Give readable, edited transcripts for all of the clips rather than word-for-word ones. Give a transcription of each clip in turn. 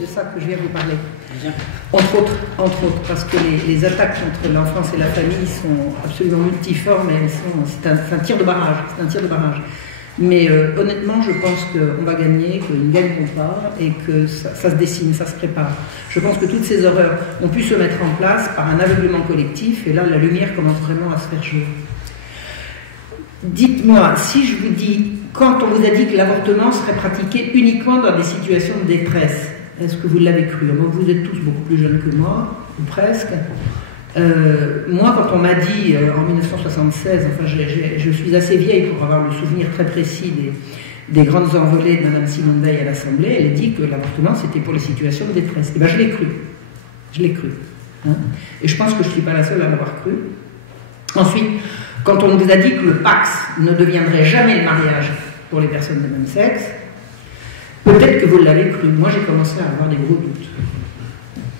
de ça que je viens vous parler. Entre autres, parce que les attaques contre l'enfance et la famille sont absolument multiformes et c'est un tir de barrage. C'est un tir de barrage. Mais honnêtement, je pense qu'on va gagner, que nous ne gagnerons pas et que ça se dessine, ça se prépare. Je pense que toutes ces horreurs ont pu se mettre en place par un aveuglement collectif et là, la lumière commence vraiment à se faire jour. Dites-moi, si je vous dis, quand on vous a dit que l'avortement serait pratiqué uniquement dans des situations de détresse, est-ce que vous l'avez cru? Moi, vous êtes tous beaucoup plus jeunes que moi, ou presque. Moi, quand on m'a dit en 1976, enfin, je suis assez vieille pour avoir le souvenir très précis des grandes envolées de Mme Simone Veil à l'Assemblée, elle a dit que l'avortement c'était pour les situations de détresse. Et bien, je l'ai cru. Je l'ai cru. Hein, et je pense que je ne suis pas la seule à l'avoir cru. Ensuite, quand on vous a dit que le Pax ne deviendrait jamais le mariage pour les personnes de même sexe, peut-être que vous l'avez cru. Moi, j'ai commencé à avoir des gros doutes.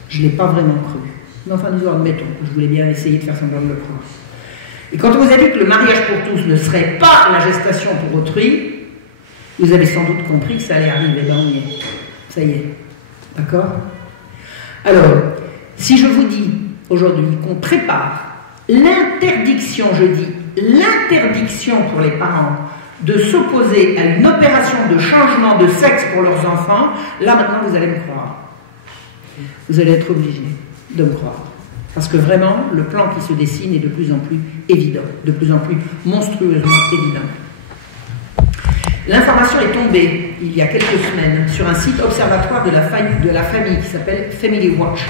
Je ne l'ai pas vraiment cru. Mais enfin, nous admettons que je voulais bien essayer de faire semblant de le croire. Et quand on vous a dit que le mariage pour tous ne serait pas la gestation pour autrui, vous avez sans doute compris que ça allait arriver. Ben, on y est. Ça y est. D'accord? Alors, si je vous dis aujourd'hui qu'on prépare l'interdiction, je dis l'interdiction pour les parents de s'opposer à une opération de changement de sexe pour leurs enfants, là maintenant vous allez me croire. Vous allez être obligé de me croire. Parce que vraiment, le plan qui se dessine est de plus en plus évident, de plus en plus monstrueusement évident. L'information est tombée, il y a quelques semaines, sur un site observatoire de la famille qui s'appelle Family Watch.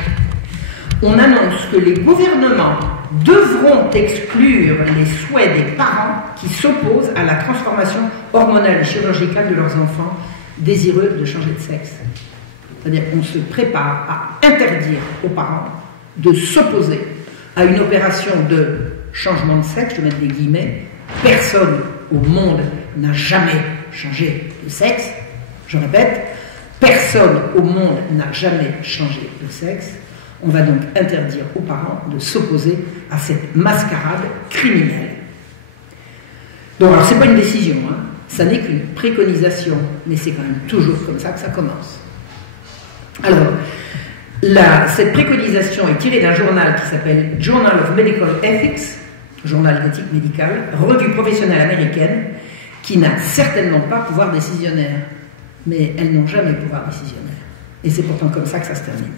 On annonce que les gouvernements devront exclure les souhaits des parents qui s'opposent à la transformation hormonale et chirurgicale de leurs enfants désireux de changer de sexe. C'est-à-dire qu'on se prépare à interdire aux parents de s'opposer à une opération de changement de sexe, je vais mettre des guillemets. Personne au monde n'a jamais changé de sexe. Je répète, personne au monde n'a jamais changé de sexe. On va donc interdire aux parents de s'opposer à cette mascarade criminelle. Donc, alors, c'est pas une décision, hein. Ça n'est qu'une préconisation, mais c'est quand même toujours comme ça que ça commence. Alors, cette préconisation est tirée d'un journal qui s'appelle Journal of Medical Ethics, journal d'éthique médicale, revue professionnelle américaine, qui n'a certainement pas pouvoir décisionnaire. Mais elles n'ont jamais pouvoir décisionnaire. Et c'est pourtant comme ça que ça se termine.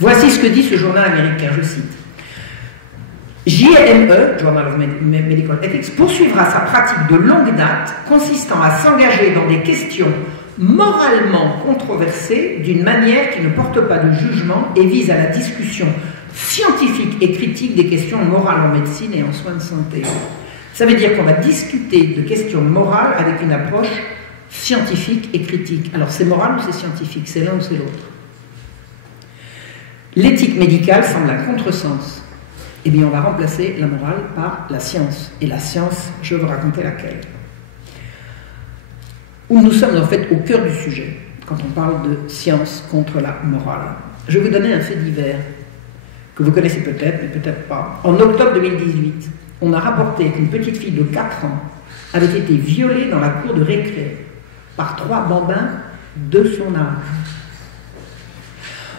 Voici ce que dit ce journal américain, je cite. JME, Journal of Medical Ethics, poursuivra sa pratique de longue date consistant à s'engager dans des questions moralement controversées d'une manière qui ne porte pas de jugement et vise à la discussion scientifique et critique des questions morales en médecine et en soins de santé. Ça veut dire qu'on va discuter de questions morales avec une approche scientifique et critique. Alors c'est moral ou c'est scientifique? C'est l'un ou c'est l'autre? L'éthique médicale semble un contresens. Eh bien, on va remplacer la morale par la science. Et la science, je vais vous raconter laquelle. Où nous sommes en fait au cœur du sujet, quand on parle de science contre la morale. Je vais vous donner un fait divers, que vous connaissez peut-être, mais peut-être pas. En octobre 2018, on a rapporté qu'une petite fille de 4 ans avait été violée dans la cour de récré par 3 bambins de son âge.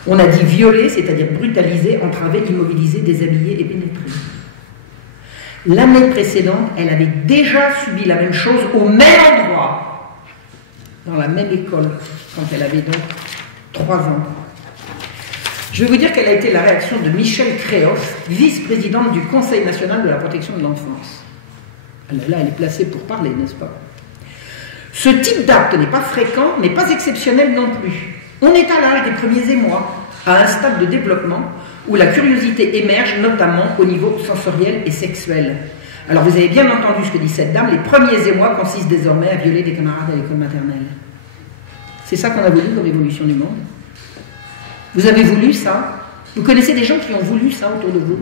On a dit violer, c'est-à-dire brutaliser, entraver, immobiliser, déshabiller et pénétrer. L'année précédente, elle avait déjà subi la même chose au même endroit, dans la même école, quand elle avait donc 3 ans. Je vais vous dire quelle a été la réaction de Michèle Créoff, vice-présidente du Conseil national de la protection de l'enfance. Là, elle est placée pour parler, n'est-ce pas? Ce type d'acte n'est pas fréquent, mais pas exceptionnel non plus. On est à l'âge des premiers émois, à un stade de développement où la curiosité émerge notamment au niveau sensoriel et sexuel. Alors vous avez bien entendu ce que dit cette dame, les premiers émois consistent désormais à violer des camarades à l'école maternelle. C'est ça qu'on a voulu comme évolution du monde. Vous avez voulu ça? Vous connaissez des gens qui ont voulu ça autour de vous?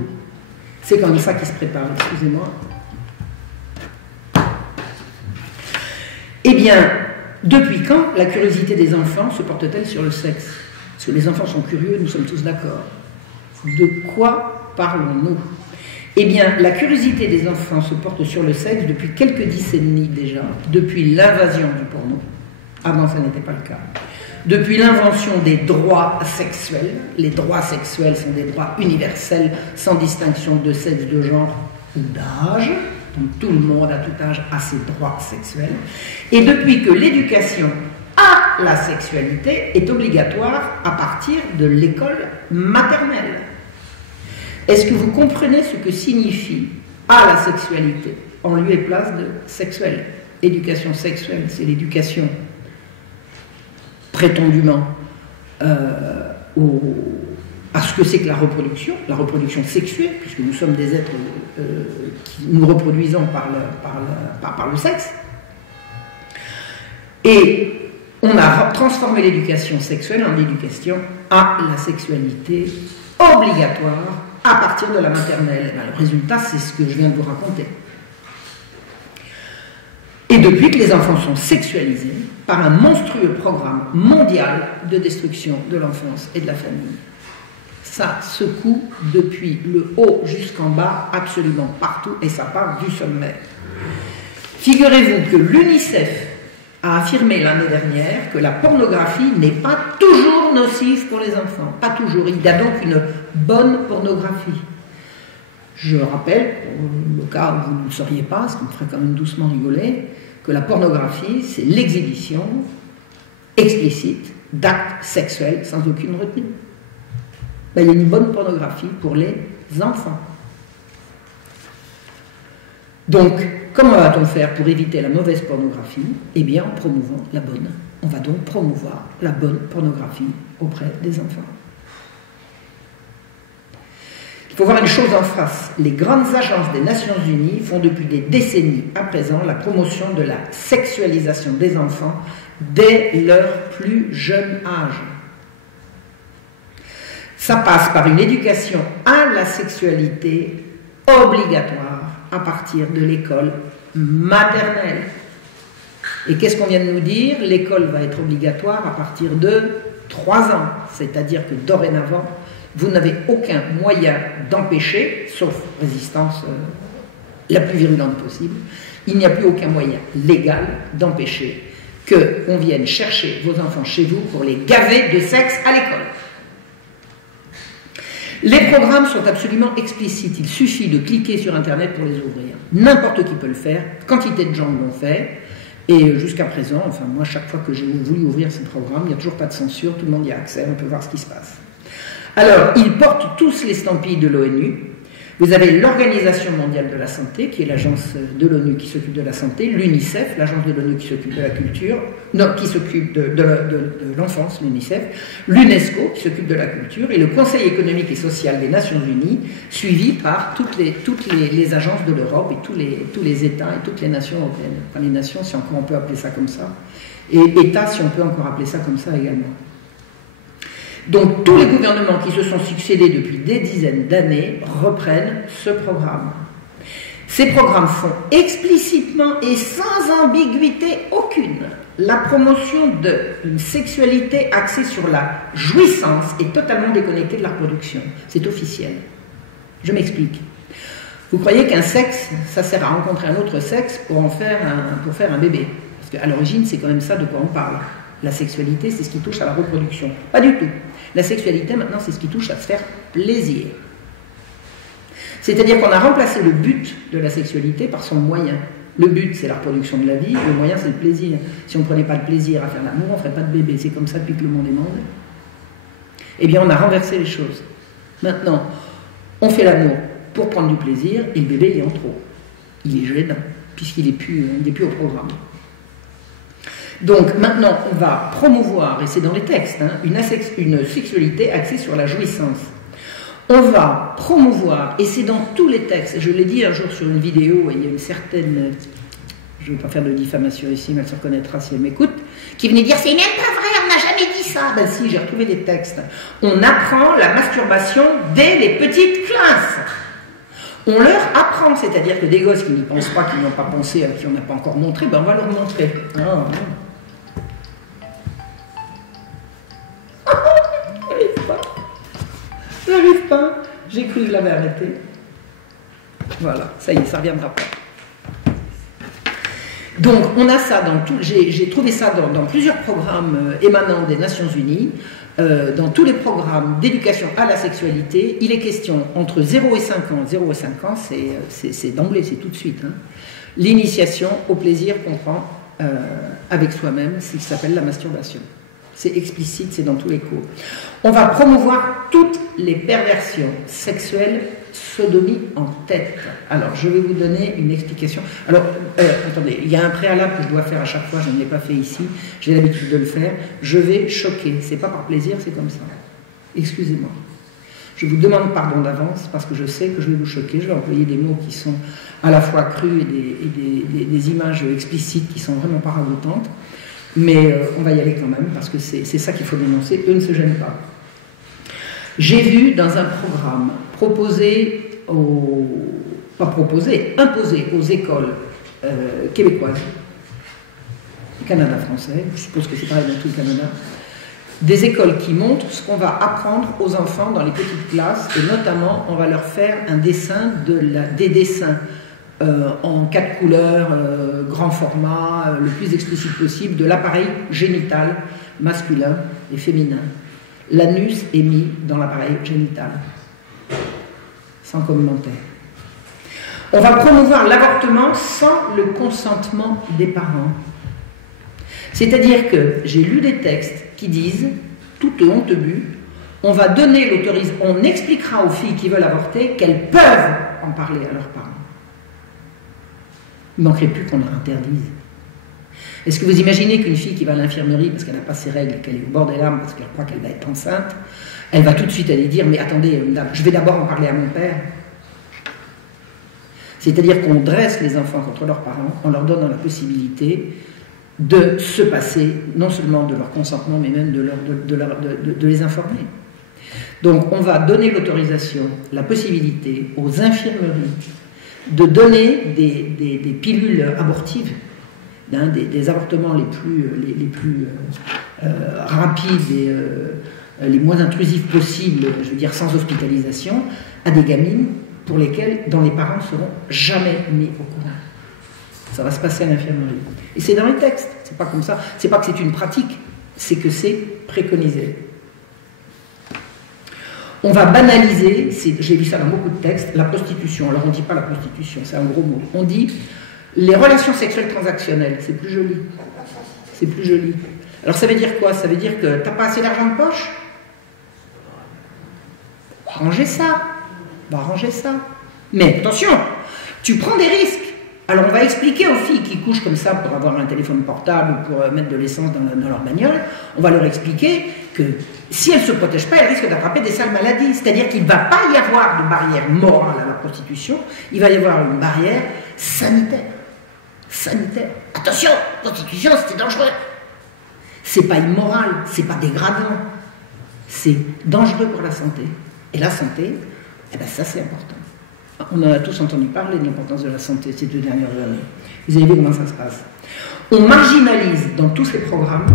C'est quand même ça qui se prépare, excusez-moi. Eh bien, depuis quand la curiosité des enfants se porte-t-elle sur le sexe? Parce que les enfants sont curieux, nous sommes tous d'accord. De quoi parlons-nous? Eh bien, la curiosité des enfants se porte sur le sexe depuis quelques décennies déjà, depuis l'invasion du porno. Avant, ça n'était pas le cas. depuis l'invention des droits sexuels. Les droits sexuels sont des droits universels, sans distinction de sexe, de genre ou d'âge. Donc tout le monde, à tout âge, a ses droits sexuels. Et depuis que l'éducation à la sexualité est obligatoire à partir de l'école maternelle. Est-ce que vous comprenez ce que signifie à la sexualité, en lieu et place de sexuel? Éducation sexuelle, c'est l'éducation prétendument à ce que c'est que la reproduction sexuelle, puisque nous sommes des êtres qui nous reproduisons par le sexe. Et on a transformé l'éducation sexuelle en éducation à la sexualité obligatoire à partir de la maternelle. Et bien, le résultat, c'est ce que je viens de vous raconter. Et depuis que les enfants sont sexualisés par un monstrueux programme mondial de destruction de l'enfance et de la famille. Ça secoue depuis le haut jusqu'en bas, absolument partout, et ça part du sommet. Figurez-vous que l'UNICEF a affirmé l'année dernière que la pornographie n'est pas toujours nocive pour les enfants. Pas toujours. Il y a donc une bonne pornographie. Je rappelle, pour le cas où vous ne le sauriez pas, ce qui me ferait quand même doucement rigoler, que la pornographie, c'est l'exhibition explicite d'actes sexuels sans aucune retenue. Ben, il y a une bonne pornographie pour les enfants. Donc, comment va-t-on faire pour éviter la mauvaise pornographie? Eh bien, en promouvant la bonne. On va donc promouvoir la bonne pornographie auprès des enfants. Il faut voir une chose en face. Les grandes agences des Nations Unies font depuis des décennies à présent la promotion de la sexualisation des enfants dès leur plus jeune âge. Ça passe par une éducation à la sexualité obligatoire à partir de l'école maternelle. Et qu'est-ce qu'on vient de nous dire? L'école va être obligatoire à partir de 3 ans. C'est-à-dire que dorénavant, vous n'avez aucun moyen d'empêcher, sauf résistance la plus virulente possible, il n'y a plus aucun moyen légal d'empêcher qu'on vienne chercher vos enfants chez vous pour les gaver de sexe à l'école. Les programmes sont absolument explicites, il suffit de cliquer sur Internet pour les ouvrir. N'importe qui peut le faire, quantité de gens l'ont fait, et jusqu'à présent, enfin moi chaque fois que j'ai voulu ouvrir ces programmes, il n'y a toujours pas de censure, tout le monde y a accès, on peut voir ce qui se passe. Alors, ils portent tous l'estampille de l'ONU. Vous avez l'Organisation mondiale de la santé, qui est l'agence de l'ONU qui s'occupe de la santé, l'UNICEF, l'agence de l'ONU qui s'occupe de la culture, non, qui s'occupe de l'enfance, l'UNICEF, l'UNESCO qui s'occupe de la culture, et le Conseil économique et social des Nations Unies, suivi par toutes les agences de l'Europe et tous les États et toutes les nations européennes. Enfin, les nations, si encore on peut appeler ça comme ça, et États, si on peut encore appeler ça comme ça également. Donc tous les gouvernements qui se sont succédés depuis des dizaines d'années reprennent ce programme. Ces programmes font explicitement et sans ambiguïté aucune la promotion d'une sexualité axée sur la jouissance et totalement déconnectée de la reproduction. C'est officiel. Je m'explique. Vous croyez qu'un sexe, ça sert à rencontrer un autre sexe pour faire un bébé? Parce qu'à l'origine, c'est quand même ça de quoi on parle. La sexualité, c'est ce qui touche à la reproduction. Pas du tout. La sexualité, maintenant, c'est ce qui touche à se faire plaisir. C'est-à-dire qu'on a remplacé le but de la sexualité par son moyen. Le but, c'est la reproduction de la vie, le moyen, c'est le plaisir. Si on ne prenait pas de plaisir à faire l'amour, on ne ferait pas de bébé. C'est comme ça depuis que le monde est monde. Eh bien, on a renversé les choses. Maintenant, on fait l'amour pour prendre du plaisir, et le bébé, il est en trop. Il est gênant, puisqu'il n'est plus au programme. Donc maintenant, on va promouvoir, et c'est dans les textes, une sexualité axée sur la jouissance. On va promouvoir, et c'est dans tous les textes, je l'ai dit un jour sur une vidéo, et il y a une certaine, je ne vais pas faire de diffamation ici, mais elle se reconnaîtra si elle m'écoute, qui venait dire « c'est même pas vrai, on n'a jamais dit ça ». Ben si, j'ai retrouvé des textes. On apprend la masturbation dès les petites classes. On leur apprend, c'est-à-dire que des gosses qui n'y pensent pas, qui n'y ont pas pensé, à qui on n'a pas encore montré, ben on va leur montrer. J'arrive pas. J'ai cru que je l'avais arrêté. Voilà, ça y est, ça ne reviendra pas. Donc, on a ça dans tout. J'ai trouvé ça dans plusieurs programmes émanant des Nations Unies. Dans tous les programmes d'éducation à la sexualité, il est question entre 0 et 5 ans. 0 et 5 ans, c'est d'emblée, c'est tout de suite. Hein. L'initiation au plaisir qu'on prend avec soi-même, ce qui s'appelle la masturbation. C'est explicite, c'est dans tous les cours. On va promouvoir toutes les perversions sexuelles, sodomie en tête. Alors, je vais vous donner une explication. Alors, attendez, il y a un préalable que je dois faire à chaque fois, je ne l'ai pas fait ici, j'ai l'habitude de le faire. Je vais choquer, c'est pas par plaisir, c'est comme ça. Excusez-moi. Je vous demande pardon d'avance parce que je sais que je vais vous choquer. Je vais employer des mots qui sont à la fois crus et des images explicites qui sont vraiment pas ragoûtantes. Mais on va y aller quand même, parce que c'est ça qu'il faut dénoncer. Eux ne se gênent pas. J'ai vu dans un programme imposé aux écoles québécoises, Canada français, je suppose que c'est pareil dans tout le Canada, des écoles qui montrent ce qu'on va apprendre aux enfants dans les petites classes, et notamment on va leur faire un dessin des dessins en 4 couleurs, grand format, le plus explicite possible, de l'appareil génital masculin et féminin. L'anus est mis dans l'appareil génital, sans commentaire. On va promouvoir l'avortement sans le consentement des parents. C'est-à-dire que j'ai lu des textes qui disent, toute honte but, on va donner l'autorisation, on expliquera aux filles qui veulent avorter qu'elles peuvent en parler à leurs parents. Il ne manquerait plus qu'on leur interdise. Est-ce que vous imaginez qu'une fille qui va à l'infirmerie parce qu'elle n'a pas ses règles et qu'elle est au bord des larmes parce qu'elle croit qu'elle va être enceinte, elle va tout de suite aller dire « Mais attendez, madame, je vais d'abord en parler à mon père ». C'est-à-dire qu'on dresse les enfants contre leurs parents en leur donnant la possibilité de se passer non seulement de leur consentement, mais même de les informer. Donc on va donner l'autorisation, la possibilité aux infirmeries de donner des pilules abortives, hein, des avortements les plus rapides et les moins intrusifs possibles, je veux dire sans hospitalisation, à des gamines dont les parents ne seront jamais mis au courant. Ça va se passer à l'infirmerie. Et c'est dans les textes, c'est pas comme ça. C'est pas que c'est une pratique, c'est que c'est préconisé. On va banaliser, j'ai vu ça dans beaucoup de textes, la prostitution. Alors on ne dit pas la prostitution, c'est un gros mot. On dit les relations sexuelles transactionnelles, c'est plus joli. C'est plus joli. Alors ça veut dire quoi? Ça veut dire que t'as pas assez d'argent de poche? Arrangez ça. On va arranger ça. Mais attention, tu prends des risques. Alors on va expliquer aux filles qui couchent comme ça pour avoir un téléphone portable ou pour mettre de l'essence dans leur bagnole, on va leur expliquer que si elles ne se protègent pas, elles risquent d'attraper des sales maladies. C'est-à-dire qu'il ne va pas y avoir de barrière morale à la prostitution, il va y avoir une barrière sanitaire. Sanitaire. Attention, prostitution, c'est dangereux. C'est pas immoral, c'est pas dégradant. C'est dangereux pour la santé. Et la santé, eh ben ça c'est important. On en a tous entendu parler de l'importance de la santé ces 2 dernières années. Vous avez vu comment ça se passe. On marginalise dans tous ces programmes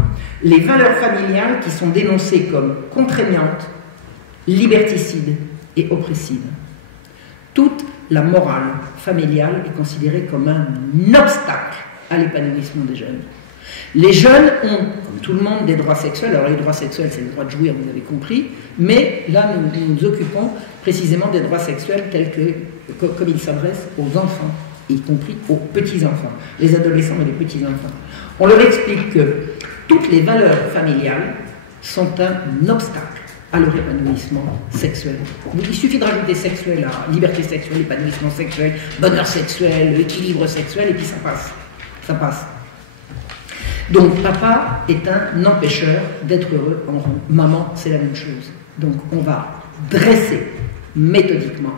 les valeurs familiales qui sont dénoncées comme contraignantes, liberticides et oppressives. Toute la morale familiale est considérée comme un obstacle à l'épanouissement des jeunes. Les jeunes ont, comme tout le monde, des droits sexuels. Alors les droits sexuels, c'est le droit de jouir, vous avez compris, mais là, nous nous occupons précisément des droits sexuels tels que, comme ils s'adressent aux enfants, y compris aux petits-enfants, les adolescents et les petits-enfants. On leur explique que toutes les valeurs familiales sont un obstacle à leur épanouissement sexuel. Il suffit de rajouter sexuel à liberté sexuelle, épanouissement sexuel, bonheur sexuel, équilibre sexuel, et puis ça passe. Ça passe. Donc papa est un empêcheur d'être heureux en rond. Maman, c'est la même chose. Donc on va dresser méthodiquement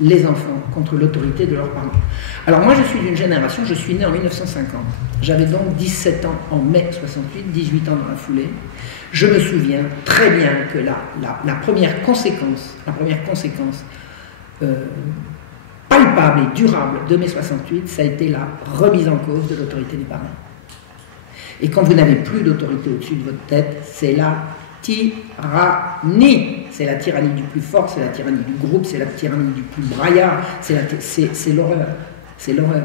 les enfants contre l'autorité de leurs parents. Alors moi je suis d'une génération, je suis né en 1950. J'avais donc 17 ans en mai 68, 18 ans dans la foulée. Je me souviens très bien que la première conséquence palpable et durable de mai 68, ça a été la remise en cause de l'autorité des parents. Et quand vous n'avez plus d'autorité au-dessus de votre tête, c'est la tyrannie. C'est la tyrannie du plus fort, c'est la tyrannie du groupe, c'est la tyrannie du plus braillard, c'est l'horreur. C'est l'horreur.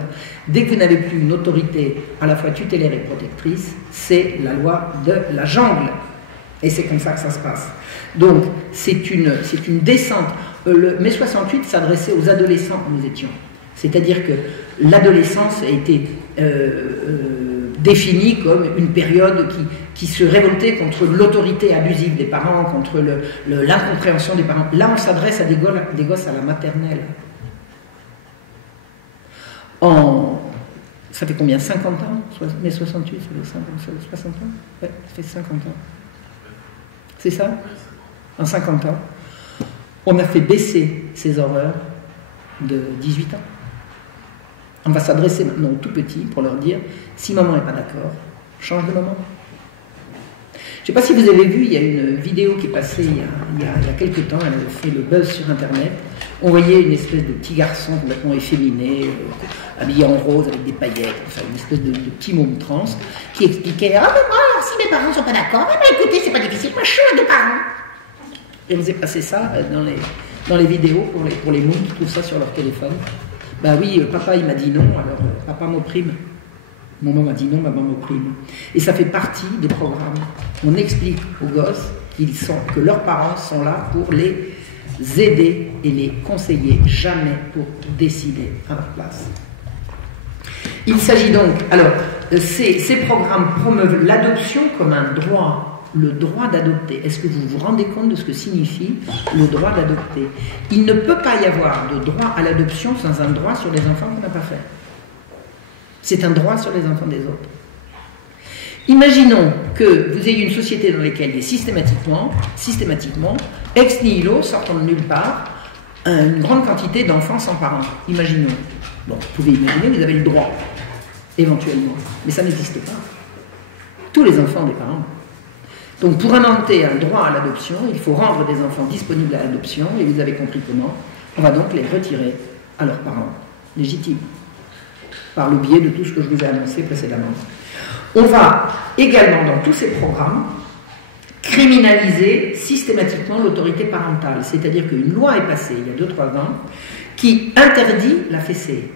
Dès que vous n'avez plus une autorité à la fois tutélaire et protectrice, c'est la loi de la jungle. Et c'est comme ça que ça se passe. Donc, c'est une descente. Mai 68 s'adressait aux adolescents où nous étions. C'est-à-dire que l'adolescence a été définie comme une période qui se révoltait contre l'autorité abusive des parents, contre l'incompréhension des parents. Là, on s'adresse à des gosses à la maternelle. Ça fait combien? 50 ans? Mai 68, ça fait 60 ans? Ouais, ça fait 50 ans. C'est ça? En 50 ans, on a fait baisser ces horreurs de 18 ans. On va s'adresser maintenant aux tout petits pour leur dire, si maman n'est pas d'accord, change de maman. Je ne sais pas si vous avez vu, il y a une vidéo qui est passée il y a quelques temps, elle a fait le buzz sur Internet. On voyait une espèce de petit garçon complètement efféminé, habillé en rose avec des paillettes, enfin une espèce de petit môme trans, qui expliquait « Ah, mais moi, si mes parents ne sont pas d'accord, eh ben, écoutez, c'est pas difficile, moi je change de parents !» Et on faisait passer ça dans les vidéos pour les mômes qui trouvent ça sur leur téléphone. Ben oui, papa il m'a dit non, alors papa m'opprime. Maman m'a dit non, maman m'opprime. Et ça fait partie des programmes. On explique aux gosses que leurs parents sont là pour les aider et les conseiller, jamais pour décider à leur place. Il s'agit donc, alors, ces programmes promeuvent l'adoption comme un droit, le droit d'adopter. Est-ce que vous vous rendez compte de ce que signifie le droit d'adopter? Il ne peut pas y avoir de droit à l'adoption sans un droit sur les enfants qu'on n'a pas fait. C'est un droit sur les enfants des autres. Imaginons que vous ayez une société dans laquelle il y a systématiquement, ex nihilo, sortant de nulle part, une grande quantité d'enfants sans parents. Imaginons. Bon, vous pouvez imaginer, vous avez le droit, éventuellement. Mais ça n'existe pas. Tous les enfants ont des parents. Donc pour inventer un droit à l'adoption, il faut rendre des enfants disponibles à l'adoption, et vous avez compris comment. On va donc les retirer à leurs parents légitimes, par le biais de tout ce que je vous ai annoncé précédemment. On va également, dans tous ces programmes, criminaliser systématiquement l'autorité parentale. C'est-à-dire qu'une loi est passée, il y a 2-3 ans, qui interdit la fessée.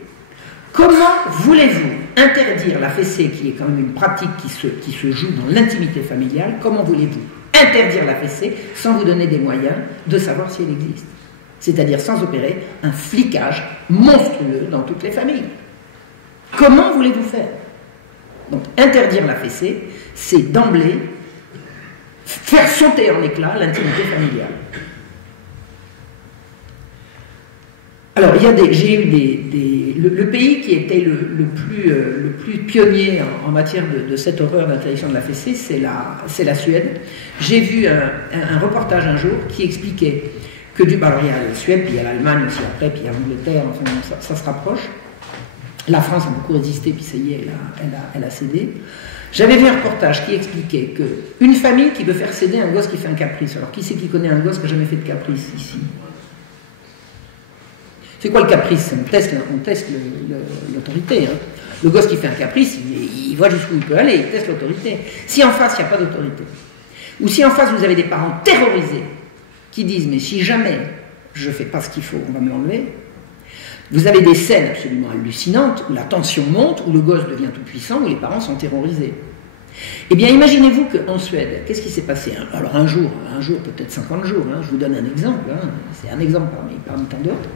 Comment voulez-vous interdire la fessée, qui est quand même une pratique qui se joue dans l'intimité familiale, comment voulez-vous interdire la fessée sans vous donner des moyens de savoir si elle existe? C'est-à-dire sans opérer un flicage monstrueux dans toutes les familles. Comment voulez-vous faire? Donc interdire la fessée, c'est d'emblée faire sauter en éclats l'intimité familiale. Alors j'ai eu le pays qui était le plus pionnier en matière de cette horreur d'interdiction de la fessée, c'est la Suède. J'ai vu un reportage un jour qui expliquait que alors il y a la Suède, puis il y a l'Allemagne aussi après, puis il y a l'Angleterre, enfin ça se rapproche. La France a beaucoup résisté, puis ça y est, elle a cédé. J'avais vu un reportage qui expliquait qu'une famille qui veut faire céder un gosse qui fait un caprice. Alors, qui c'est qui connaît un gosse qui n'a jamais fait de caprice ici? C'est quoi le caprice? On teste l'autorité. Hein. Le gosse qui fait un caprice, il voit jusqu'où il peut aller, il teste l'autorité. Si en face, il n'y a pas d'autorité, ou si en face, vous avez des parents terrorisés qui disent « mais si jamais je ne fais pas ce qu'il faut, on va me l'enlever », vous avez des scènes absolument hallucinantes où la tension monte, où le gosse devient tout puissant, où les parents sont terrorisés. Eh bien, imaginez-vous qu'en Suède, qu'est-ce qui s'est passé? Alors un jour, peut-être 50 jours, hein, je vous donne un exemple, hein, c'est un exemple parmi tant d'autres.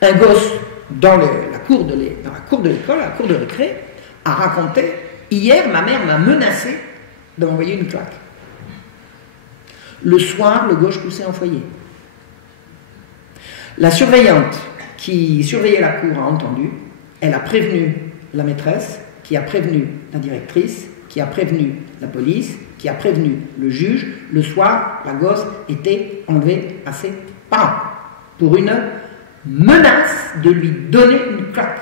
Un gosse dans la cour de l'école, la cour de récré, a raconté « Hier, ma mère m'a menacé de m'envoyer une claque. » Le soir, le gosse poussait en foyer. La surveillante qui surveillait la cour a entendu, elle a prévenu la maîtresse, qui a prévenu la directrice, qui a prévenu la police, qui a prévenu le juge. Le soir, la gosse était enlevée à ses parents pour une menace de lui donner une claque.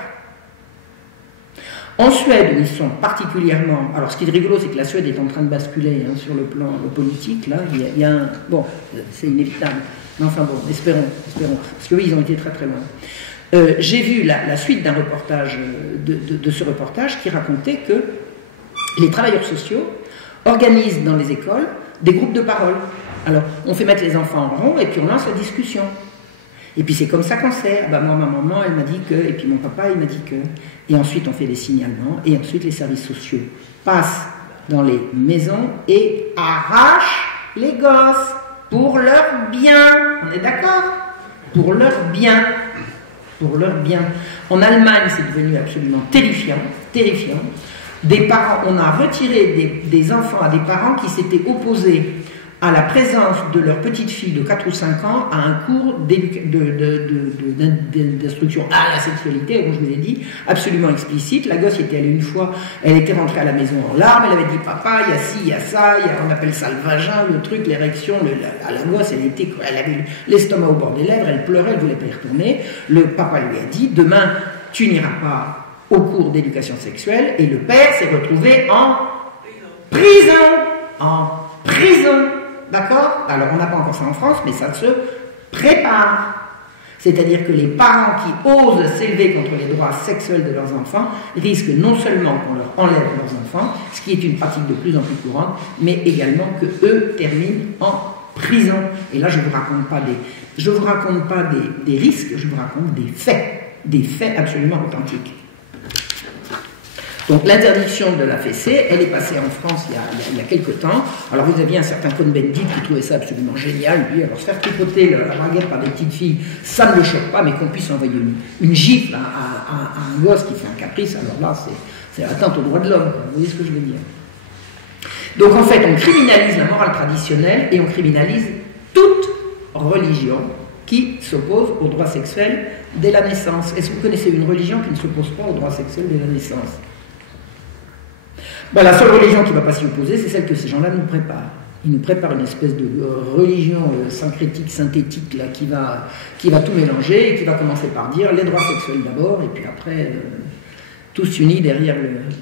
En Suède, où ils sont particulièrement... Alors, ce qui est rigolo, c'est que la Suède est en train de basculer hein, sur le plan politique. Là, il y a un... Bon, c'est inévitable. Mais enfin bon, espérons. Parce que oui, ils ont été très très loin. J'ai vu la suite d'un reportage, de ce reportage, qui racontait que les travailleurs sociaux organisent dans les écoles des groupes de parole. Alors, on fait mettre les enfants en rond et puis on lance la discussion. Et puis c'est comme ça qu'on sait. Bah, moi, ma maman, elle m'a dit que, et puis mon papa, il m'a dit que. Et ensuite, on fait des signalements, et ensuite, les services sociaux passent dans les maisons et arrachent les gosses pour leur bien. On est d'accord? Pour leur bien. Pour leur bien. En Allemagne, c'est devenu absolument terrifiant. Terrifiant. Des parents, on a retiré des enfants à des parents qui s'étaient opposés à la présence de leur petite fille de 4 ou 5 ans à un cours d'instruction à la sexualité, comme je vous ai dit, absolument explicite. La gosse y était allée une fois, elle était rentrée à la maison en larmes, elle avait dit papa, il y a ci, il y a ça, on appelle ça le vagin, le truc, l'érection, la gosse, elle avait l'estomac au bord des lèvres, elle pleurait, elle ne voulait pas y retourner. Le papa lui a dit, demain, tu n'iras pas au cours d'éducation sexuelle, et le père s'est retrouvé en prison. En prison. D'accord? Alors, on n'a pas encore ça en France, mais ça se prépare. C'est-à-dire que les parents qui osent s'élever contre les droits sexuels de leurs enfants risquent non seulement qu'on leur enlève leurs enfants, ce qui est une pratique de plus en plus courante, mais également que eux terminent en prison. Et là, je ne vous raconte pas des risques, je vous raconte des faits absolument authentiques. Donc l'interdiction de la fessée, elle est passée en France il y a quelque temps. Alors vous aviez un certain Cohn-Bendit qui trouvait ça absolument génial. Lui, alors se faire tripoter la baguette par des petites filles, ça ne le choque pas, mais qu'on puisse envoyer une gifle à un gosse qui fait un caprice, alors là c'est atteinte aux droits de l'homme. Vous voyez ce que je veux dire? Donc en fait, on criminalise la morale traditionnelle et on criminalise toute religion qui s'oppose aux droits sexuels dès la naissance. Est-ce que vous connaissez une religion qui ne s'oppose pas aux droits sexuels dès la naissance? Ben, la seule religion qui ne va pas s'y opposer, c'est celle que ces gens-là nous préparent. Ils nous préparent une espèce de religion syncrétique, synthétique, là, qui va tout mélanger et qui va commencer par dire les droits sexuels d'abord, et puis après, tous unis derrière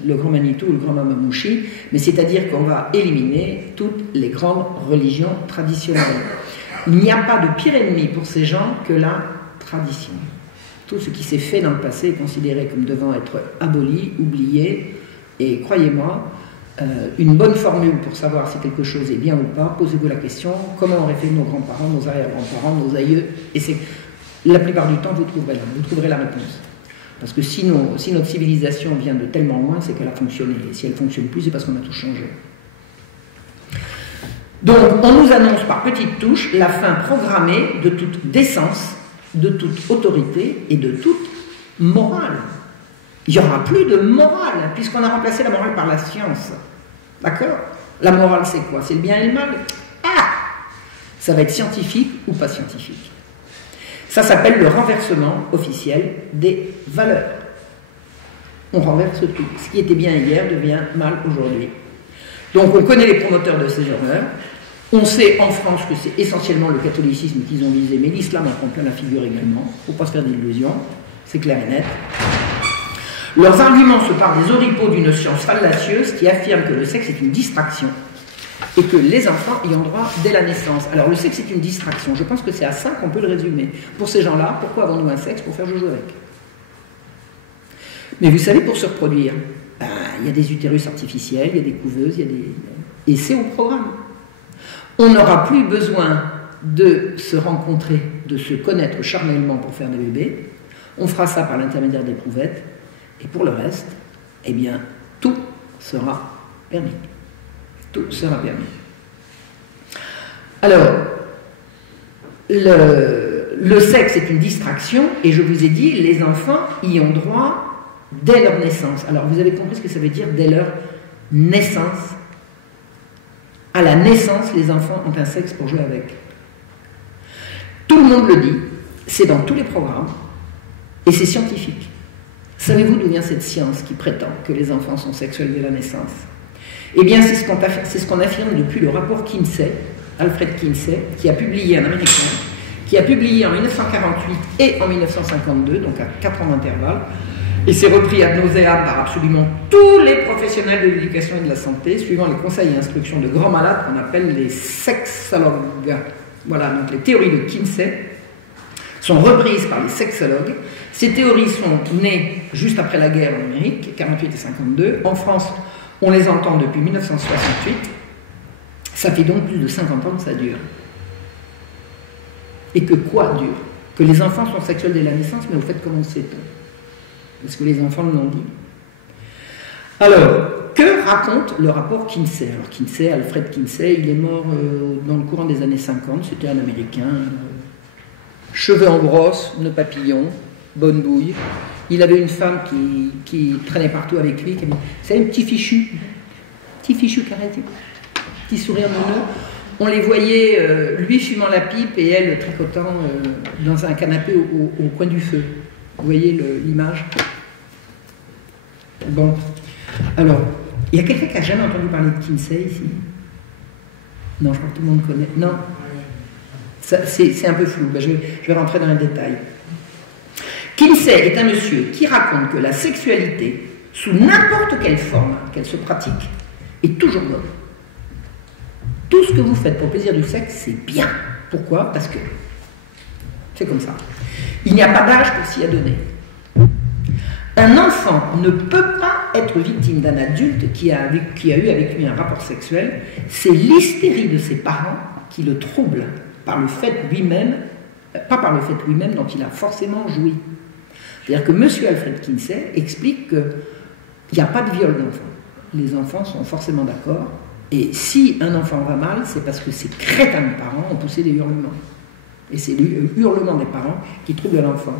le grand Manitou ou le grand Mamamouchi, mais c'est-à-dire qu'on va éliminer toutes les grandes religions traditionnelles. Il n'y a pas de pire ennemi pour ces gens que la tradition. Tout ce qui s'est fait dans le passé est considéré comme devant être aboli, oublié. Et croyez-moi, une bonne formule pour savoir si quelque chose est bien ou pas, posez-vous la question, comment auraient fait nos grands-parents, nos arrière-grands-parents, nos aïeux, et c'est la plupart du temps, vous trouverez la réponse. Parce que si notre civilisation vient de tellement loin, c'est qu'elle a fonctionné. Et si elle ne fonctionne plus, c'est parce qu'on a tout changé. Donc, on nous annonce par petites touches la fin programmée de toute décence, de toute autorité et de toute morale. Il n'y aura plus de morale, puisqu'on a remplacé la morale par la science. D'accord? La morale, c'est quoi? C'est le bien et le mal? Ah! Ça va être scientifique ou pas scientifique. Ça s'appelle le renversement officiel des valeurs. On renverse tout. Ce qui était bien hier devient mal aujourd'hui. Donc on connaît les promoteurs de ces erreurs. On sait en France que c'est essentiellement le catholicisme qu'ils ont visé, mais l'islam en prend plein la figure également. Il ne faut pas se faire d'illusions, c'est clair et net. Leurs arguments se partent des oripeaux d'une science fallacieuse qui affirme que le sexe est une distraction et que les enfants y ont droit dès la naissance. Alors le sexe est une distraction, je pense que c'est à ça qu'on peut le résumer. Pour ces gens-là, pourquoi avons-nous un sexe? Pour faire joujou avec. Mais vous savez, pour se reproduire, il y a des utérus artificiels, il y a des couveuses, et c'est au programme. On n'aura plus besoin de se rencontrer, de se connaître charnellement pour faire des bébés. On fera ça par l'intermédiaire d'éprouvettes. Et pour le reste, eh bien, tout sera permis. Tout sera permis. Alors, le sexe est une distraction, et je vous ai dit, les enfants y ont droit dès leur naissance. Alors, vous avez compris ce que ça veut dire dès leur naissance? À la naissance, les enfants ont un sexe pour jouer avec. Tout le monde le dit, c'est dans tous les programmes, et c'est scientifique. Savez-vous d'où vient cette science qui prétend que les enfants sont sexuels dès la naissance? Eh bien, c'est ce qu'on affirme depuis le rapport Kinsey, Alfred Kinsey, qui a publié, un Américain, qui a publié en 1948 et en 1952, donc à 4 ans d'intervalle, et c'est repris ad nauseam par absolument tous les professionnels de l'éducation et de la santé, suivant les conseils et instructions de grands malades qu'on appelle les sexologues. Voilà, donc les théories de Kinsey sont reprises par les sexologues. Ces théories sont nées juste après la guerre en Amérique, 48 et 52. En France, on les entend depuis 1968. Ça fait donc plus de 50 ans que ça dure. Et que quoi dure? Que les enfants sont sexuels dès la naissance, mais au fait, comment sait-on? Est-ce que les enfants l'ont dit? Alors, que raconte le rapport Kinsey? Alors Kinsey, Alfred Kinsey, il est mort dans le courant des années 50, c'était un Américain, cheveux en brosse, nœud papillon, bonne bouille. Il avait une femme qui traînait partout avec lui, c'est un petit fichu carré, petit sourire neuneux. On les voyait, lui fumant la pipe et elle tricotant dans un canapé au coin du feu. Vous voyez l'image? Bon, alors, il y a quelqu'un qui n'a jamais entendu parler de Kinsey ici? Non, je crois que tout le monde connaît. Non, c'est un peu flou, ben, je vais rentrer dans les détails. Kinsey est un monsieur qui raconte que la sexualité, sous n'importe quelle forme qu'elle se pratique, est toujours bonne. Tout ce que vous faites pour le plaisir du sexe, c'est bien. Pourquoi? Parce que c'est comme ça. Il n'y a pas d'âge pour s'y adonner. Un enfant ne peut pas être victime d'un adulte qui a eu avec lui un rapport sexuel. C'est l'hystérie de ses parents qui le trouble par le fait lui-même, pas par le fait lui-même dont il a forcément joui. C'est-à-dire que M. Alfred Kinsey explique qu'il n'y a pas de viol d'enfant. Les enfants sont forcément d'accord. Et si un enfant va mal, c'est parce que ces crétins de parents ont poussé des hurlements. Et c'est le hurlement des parents qui trouble l'enfant.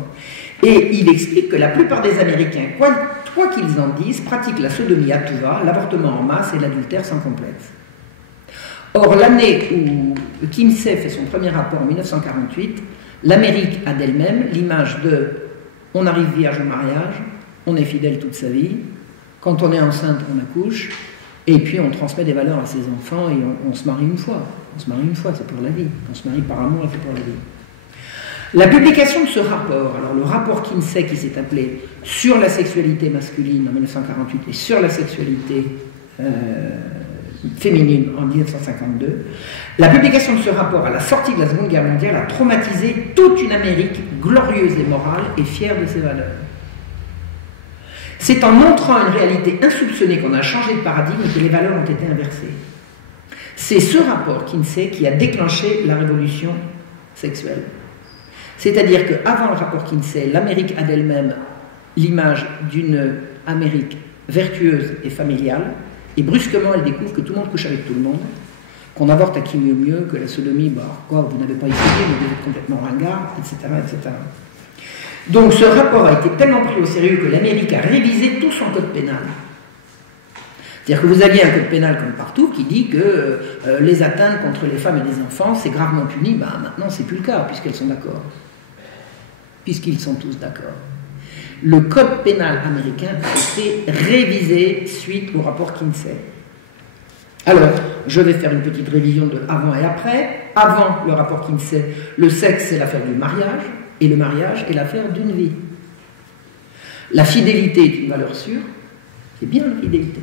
Et il explique que la plupart des Américains, quoi qu'ils en disent, pratiquent la sodomie à tout va, l'avortement en masse et l'adultère sans complexe. Or, l'année où Kinsey fait son premier rapport, en 1948, l'Amérique a d'elle-même l'image de « on arrive vierge au mariage, on est fidèle toute sa vie, quand on est enceinte, on accouche, et puis on transmet des valeurs à ses enfants et on se marie une fois. On se marie une fois, c'est pour la vie. On se marie par amour et c'est pour la vie. » La publication de ce rapport, alors le rapport Kinsey qui s'est appelé « Sur la sexualité masculine » en 1948 et « Sur la sexualité féminine » en 1952, la publication de ce rapport à la sortie de la Seconde Guerre mondiale a traumatisé toute une Amérique glorieuse et morale et fière de ses valeurs. C'est en montrant une réalité insoupçonnée qu'on a changé de paradigme que les valeurs ont été inversées. C'est ce rapport Kinsey qui a déclenché la révolution sexuelle. C'est-à-dire qu'avant le rapport Kinsey, l'Amérique a d'elle-même l'image d'une Amérique vertueuse et familiale, et brusquement elle découvre que tout le monde couche avec tout le monde, qu'on avorte à qui mieux, que la sodomie, quoi, vous n'avez pas essayé, vous êtes complètement ringard, etc., etc. Donc ce rapport a été tellement pris au sérieux que l'Amérique a révisé tout son code pénal. C'est-à-dire que vous aviez un code pénal comme partout qui dit que les atteintes contre les femmes et les enfants, c'est gravement puni. Maintenant, c'est plus le cas, puisqu'elles sont d'accord. Puisqu'ils sont tous d'accord. Le code pénal américain a été révisé suite au rapport Kinsey. Alors, je vais faire une petite révision de avant et après. Avant le rapport Kinsey, le sexe, c'est l'affaire du mariage. Et le mariage est l'affaire d'une vie. La fidélité est une valeur sûre. C'est bien la fidélité.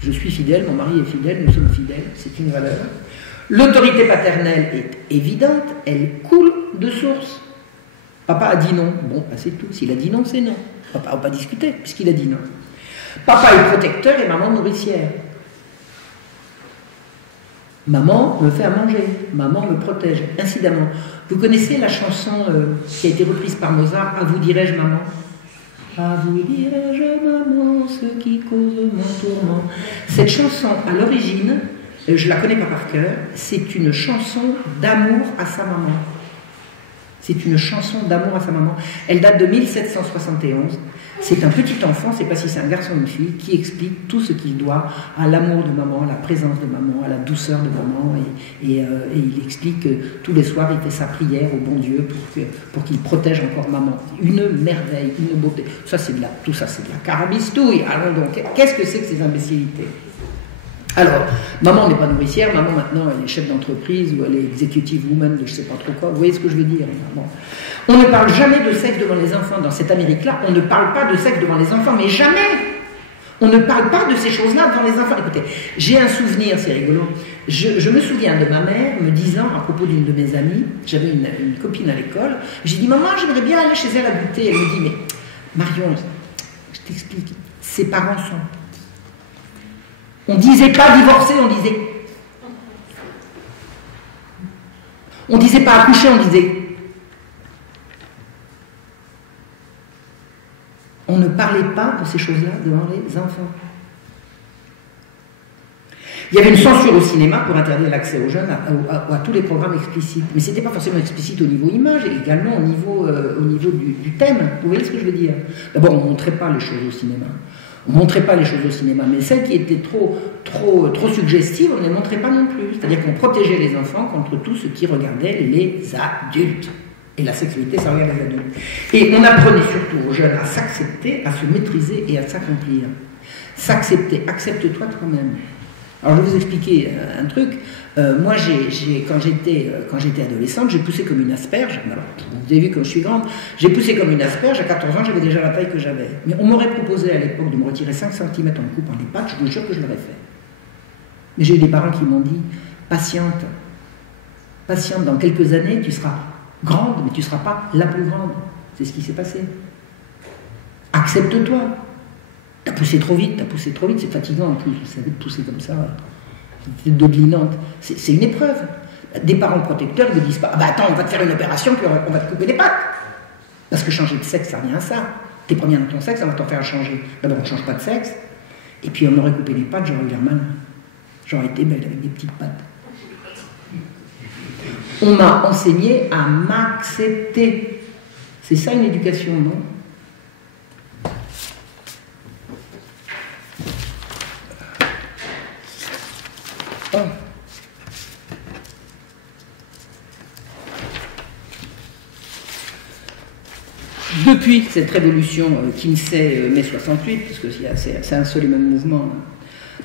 Je suis fidèle, mon mari est fidèle, nous sommes fidèles, c'est une valeur. L'autorité paternelle est évidente, elle coule de source. Papa a dit non, bon, c'est tout. S'il a dit non, c'est non. Papa n'a pas discuté, puisqu'il a dit non. Papa est protecteur et maman nourricière. Maman me fait à manger, maman me protège, incidemment. Vous connaissez la chanson qui a été reprise par Mozart, « À vous dirai-je maman » ? À vous dirai-je maman, ce qui cause mon tourment. Cette chanson, à l'origine, je la connais pas par cœur, c'est une chanson d'amour à sa maman. C'est une chanson d'amour à sa maman. Elle date de 1771. C'est un petit enfant, je ne sais pas si c'est un garçon ou une fille, qui explique tout ce qu'il doit à l'amour de maman, à la présence de maman, à la douceur de maman. Et il explique que tous les soirs, il fait sa prière au bon Dieu pour qu'il protège encore maman. Une merveille, une beauté. Tout ça, c'est de la carabistouille. Alors donc, qu'est-ce que c'est que ces imbécilités ? Alors, maman n'est pas nourricière, maman maintenant elle est chef d'entreprise ou elle est executive woman de je ne sais pas trop quoi, vous voyez ce que je veux dire. Bon. On ne parle jamais de sexe devant les enfants dans cette Amérique-là, on ne parle pas de sexe devant les enfants, mais jamais. On ne parle pas de ces choses-là devant les enfants. Écoutez, j'ai un souvenir, c'est rigolo, je me souviens de ma mère me disant à propos d'une de mes amies, j'avais une copine à l'école, j'ai dit maman j'aimerais bien aller chez elle à goûter, elle me dit mais Marion, je t'explique, ses parents sont... On ne disait pas divorcer, on disait pas accoucher, on disait parlait pas de ces choses-là devant les enfants. Il y avait une censure au cinéma pour interdire l'accès aux jeunes à tous les programmes explicites. Mais ce n'était pas forcément explicite au niveau image, et également au niveau du thème. Vous voyez ce que je veux dire? D'abord, on ne montrait pas les choses au cinéma. On ne montrait pas les choses au cinéma, mais celles qui étaient trop suggestives, on ne les montrait pas non plus. C'est-à-dire qu'on protégeait les enfants contre tout ce qui regardait les adultes. Et la sexualité, ça regarde les adultes. Et on apprenait surtout aux jeunes à s'accepter, à se maîtriser et à s'accomplir. S'accepter, accepte-toi toi-même. Alors je vais vous expliquer un truc. Moi, quand j'étais adolescente, j'ai poussé comme une asperge. Alors, vous avez vu comme je suis grande. J'ai poussé comme une asperge. À 14 ans, j'avais déjà la taille que j'avais. Mais on m'aurait proposé à l'époque de me retirer 5 cm en me coupant les pattes. Je vous jure que je l'aurais fait. Mais j'ai eu des parents qui m'ont dit, patiente, dans quelques années, tu seras grande, mais tu ne seras pas la plus grande. C'est ce qui s'est passé. Accepte-toi. T'as poussé trop vite, c'est fatigant en plus, vous savez, de pousser comme ça, c'est dodelinante. C'est une épreuve. Des parents protecteurs ne disent pas, ah bah attends, on va te faire une opération, puis on va te couper les pattes. Parce que changer de sexe, ça revient à ça. T'es première dans ton sexe, ça va t'en faire changer. D'abord, on ne change pas de sexe, et puis on m'aurait coupé les pattes, j'aurais eu l'air mal. J'aurais été belle avec des petites pattes. On m'a enseigné à m'accepter. C'est ça une éducation, non? Oh. Depuis cette révolution Kinsey mai 68, puisque c'est un seul et même mouvement,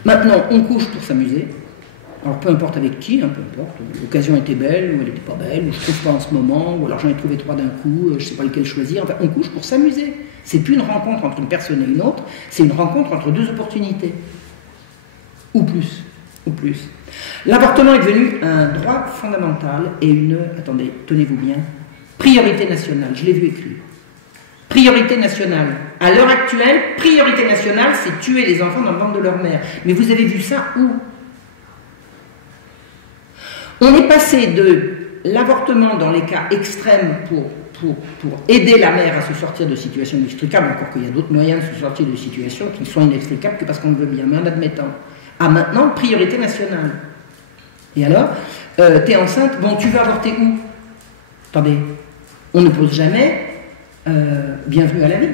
maintenant on couche pour s'amuser. Alors peu importe avec qui, hein, peu importe, l'occasion était belle ou elle n'était pas belle, ou je ne trouve pas en ce moment, ou alors j'en ai trouvé 3 d'un coup, je ne sais pas lequel choisir, enfin on couche pour s'amuser. C'est plus une rencontre entre une personne et une autre, c'est une rencontre entre 2 opportunités. Ou plus. L'avortement est devenu un droit fondamental et une, attendez, tenez-vous bien, priorité nationale, je l'ai vu écrit. Priorité nationale. À l'heure actuelle, priorité nationale, c'est tuer les enfants dans le ventre de leur mère. Mais vous avez vu ça où? On est passé de l'avortement dans les cas extrêmes pour aider la mère à se sortir de situations inextricables, encore qu'il y a d'autres moyens de se sortir de situations qui ne sont inextricables que parce qu'on le veut bien, mais en admettant. À maintenant, priorité nationale. Et alors, t'es enceinte, bon, tu veux avorter où? Attendez, on ne pose jamais bienvenue à la vie.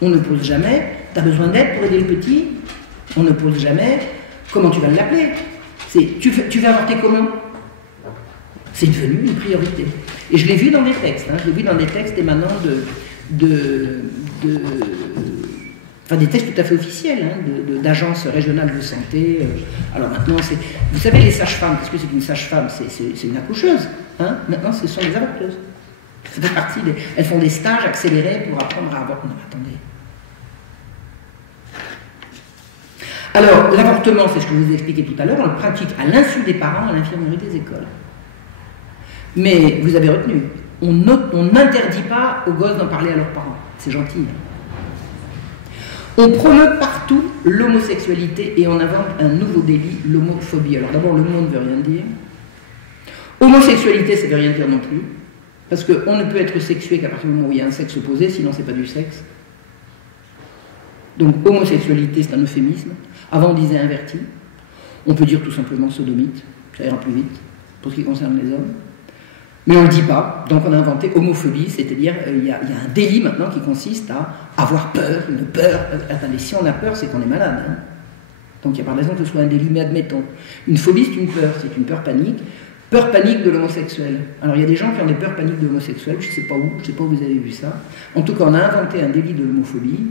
On ne pose jamais, t'as besoin d'aide pour aider le petit. On ne pose jamais, comment tu vas l'appeler? Tu veux avorter comment? C'est devenu une priorité. Et je l'ai vu dans des textes, hein, je l'ai vu dans des textes émanant enfin des textes tout à fait officiels, hein, d'agences régionales de santé. Alors maintenant, vous savez, les sages-femmes, qu'est-ce que c'est qu'une sage-femme? C'est une accoucheuse. Hein. Maintenant, ce sont des avorteuses. Ça fait partie elles font des stages accélérés pour apprendre à avorter. Non, attendez. Alors, l'avortement, c'est ce que je vous ai expliqué tout à l'heure, on le pratique à l'insu des parents à l'infirmerie des écoles. Mais vous avez retenu, on n'interdit pas aux gosses d'en parler à leurs parents. C'est gentil. On promeut partout l'homosexualité et on invente un nouveau délit, l'homophobie. Alors d'abord, le mot ne veut rien dire. Homosexualité, ça ne veut rien dire non plus. Parce qu'on ne peut être sexué qu'à partir du moment où il y a un sexe opposé, sinon c'est pas du sexe. Donc homosexualité, c'est un euphémisme. Avant on disait inverti. On peut dire tout simplement sodomite, ça ira plus vite, pour ce qui concerne les hommes. Mais on ne le dit pas, donc on a inventé homophobie, c'est-à-dire il y a un délit maintenant qui consiste à avoir peur, une peur. Attendez, si on a peur, c'est qu'on est malade. Hein. Donc il n'y a pas de raison que ce soit un délit, mais admettons. Une phobie, c'est une peur panique. Peur panique de l'homosexuel. Alors il y a des gens qui ont des peurs paniques de l'homosexuel, je ne sais pas où vous avez vu ça. En tout cas, on a inventé un délit de l'homophobie,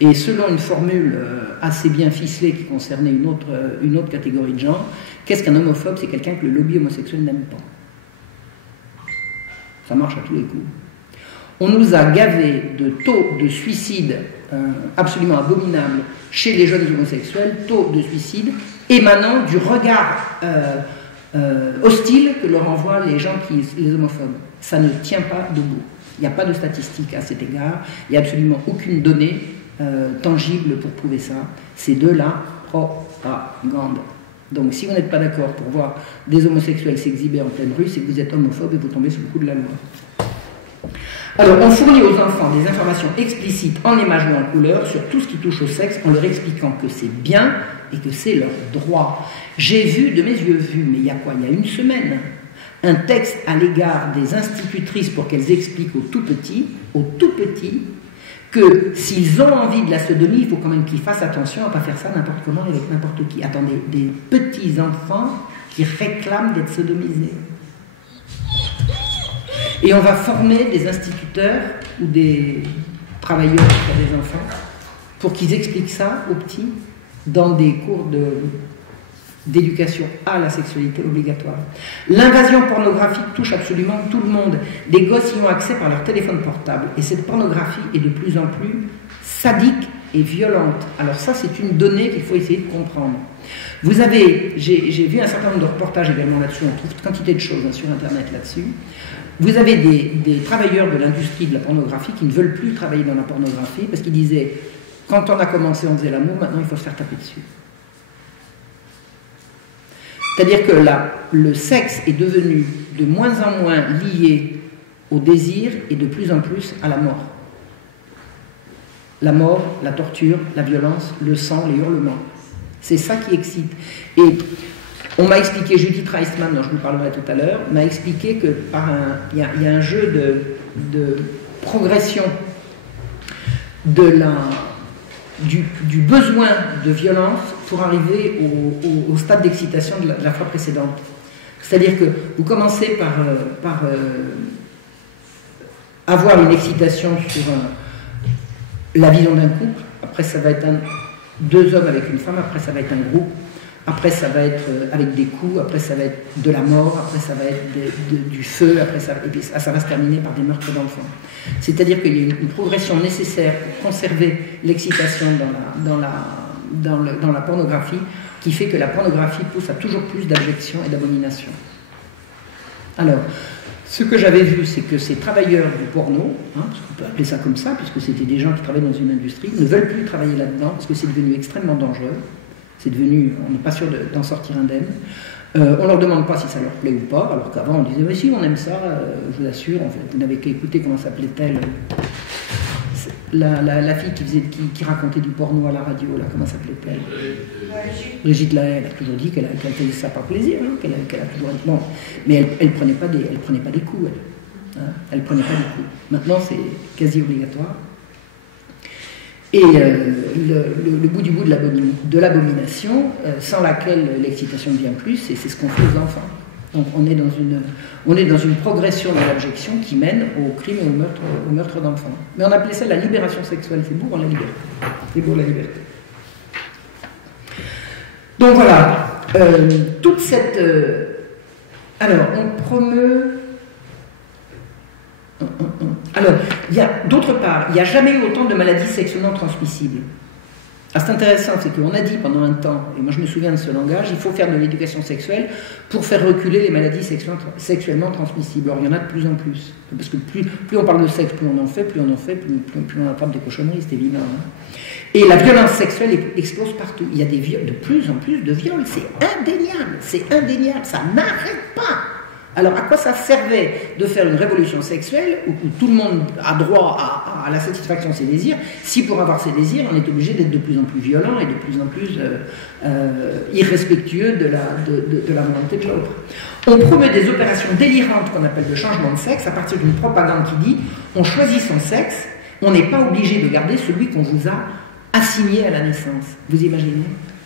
et selon une formule assez bien ficelée qui concernait une autre catégorie de gens, qu'est-ce qu'un homophobe? C'est quelqu'un que le lobby homosexuel n'aime pas. Ça marche à tous les coups. On nous a gavé de taux de suicide absolument abominables chez les jeunes homosexuels, taux de suicide émanant du regard hostile que leur envoient les homophobes. Ça ne tient pas debout. Il n'y a pas de statistiques à cet égard. Il n'y a absolument aucune donnée tangible pour prouver ça. C'est de la propagande. Donc si vous n'êtes pas d'accord pour voir des homosexuels s'exhiber en pleine rue, c'est que vous êtes homophobe et vous tombez sous le coup de la loi. Alors, on fournit aux enfants des informations explicites en images ou en couleurs sur tout ce qui touche au sexe en leur expliquant que c'est bien et que c'est leur droit. J'ai vu, de mes yeux vus, mais il y a quoi? Il y a une semaine, un texte à l'égard des institutrices pour qu'elles expliquent aux tout petits, que s'ils ont envie de la sodomie, il faut quand même qu'ils fassent attention à ne pas faire ça n'importe comment avec n'importe qui. Attendez, des petits enfants qui réclament d'être sodomisés. Et on va former des instituteurs ou des travailleurs pour des enfants pour qu'ils expliquent ça aux petits dans des cours d'éducation à la sexualité obligatoire. L'invasion pornographique touche absolument tout le monde. Les gosses y ont accès par leur téléphone portable. Et cette pornographie est de plus en plus sadique et violente. Alors ça, c'est une donnée qu'il faut essayer de comprendre. Vous avez, j'ai vu un certain nombre de reportages également là-dessus, on trouve quantité de choses sur Internet là-dessus. Vous avez des travailleurs de l'industrie de la pornographie qui ne veulent plus travailler dans la pornographie parce qu'ils disaient, quand on a commencé, on faisait l'amour, maintenant il faut se faire taper dessus. C'est-à-dire que le sexe est devenu de moins en moins lié au désir et de plus en plus à la mort. La mort, la torture, la violence, le sang, les hurlements. C'est ça qui excite. Et on m'a expliqué, Judith Reisman, dont je vous parlerai tout à l'heure, m'a expliqué que il y a un jeu de progression du besoin de violence pour arriver au stade d'excitation de la fois précédente. C'est-à-dire que vous commencez par avoir une excitation sur la vision d'un couple, après ça va être deux hommes avec une femme, après ça va être un groupe, après ça va être avec des coups, après ça va être de la mort, après ça va être du feu, après ça, et puis ça va se terminer par des meurtres d'enfants. C'est-à-dire qu'il y a une progression nécessaire pour conserver l'excitation dans la pornographie, qui fait que la pornographie pousse à toujours plus d'abjection et d'abomination. Alors, ce que j'avais vu, c'est que ces travailleurs du porno, parce qu'on peut appeler ça comme ça, puisque c'était des gens qui travaillent dans une industrie, ne veulent plus travailler là-dedans, parce que c'est devenu extrêmement dangereux. C'est devenu, on n'est pas sûr d'en sortir indemne. On leur demande pas si ça leur plaît ou pas, alors qu'avant on disait mais si on aime ça, je vous assure, en fait, vous n'avez qu'à écouter comment s'appelait-elle, la fille qui racontait du porno à la radio, là, comment s'appelait-elle? Brigitte Lahaye, elle a toujours dit qu'elle faisait ça par plaisir, hein, qu'elle a toujours dit bon, mais elle prenait pas des coups, elle prenait pas des coups. Maintenant c'est quasi obligatoire. Et le bout du bout de l'abomination, sans laquelle l'excitation ne vient plus, c'est ce qu'on fait aux enfants. Donc on est dans une progression de l'abjection qui mène au crime et au meurtre d'enfants. Mais on appelait ça la libération sexuelle, c'est beau pour la liberté. C'est beau la liberté. Donc voilà, toute cette... alors, on promeut... Alors, d'autre part, il n'y a jamais eu autant de maladies sexuellement transmissibles. Alors, c'est intéressant, c'est qu'on a dit pendant un temps, et moi je me souviens de ce langage, il faut faire de l'éducation sexuelle pour faire reculer les maladies sexuellement transmissibles. Alors, il y en a de plus en plus. Parce que plus on parle de sexe, plus on en fait, plus on attrape des cochonneries, c'est évident. Hein. Et la violence sexuelle explose partout. Il y a de plus en plus de viols, c'est indéniable, ça n'arrête pas. Alors, à quoi ça servait de faire une révolution sexuelle où tout le monde a droit à la satisfaction de ses désirs, si pour avoir ses désirs, on est obligé d'être de plus en plus violent et de plus en plus irrespectueux de la volonté de l'autre. On promeut des opérations délirantes qu'on appelle de changement de sexe à partir d'une propagande qui dit on choisit son sexe, on n'est pas obligé de garder celui qu'on vous a assigné à la naissance. Vous imaginez ?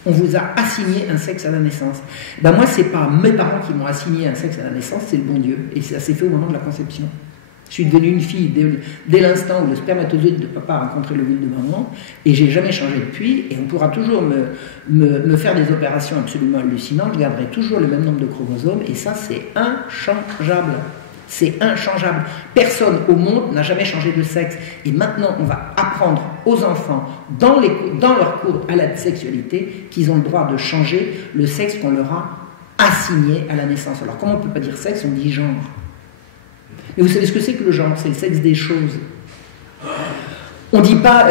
On vous a assigné un sexe à la naissance. Ben moi, c'est pas mes parents qui m'ont assigné un sexe à la naissance, c'est le bon Dieu. Et ça s'est fait au moment de la conception. Je suis devenue une fille dès l'instant où le spermatozoïde de papa a rencontré l'ovule de maman, et j'ai jamais changé depuis, et on pourra toujours me faire des opérations absolument hallucinantes, je garderai toujours le même nombre de chromosomes, et ça, c'est inchangeable. C'est inchangeable. Personne au monde n'a jamais changé de sexe. Et maintenant, on va apprendre aux enfants, dans leur cours à la sexualité, qu'ils ont le droit de changer le sexe qu'on leur a assigné à la naissance. Alors, comment on ne peut pas dire sexe, on dit genre. Mais vous savez ce que c'est que le genre? C'est le sexe des choses. On ne dit pas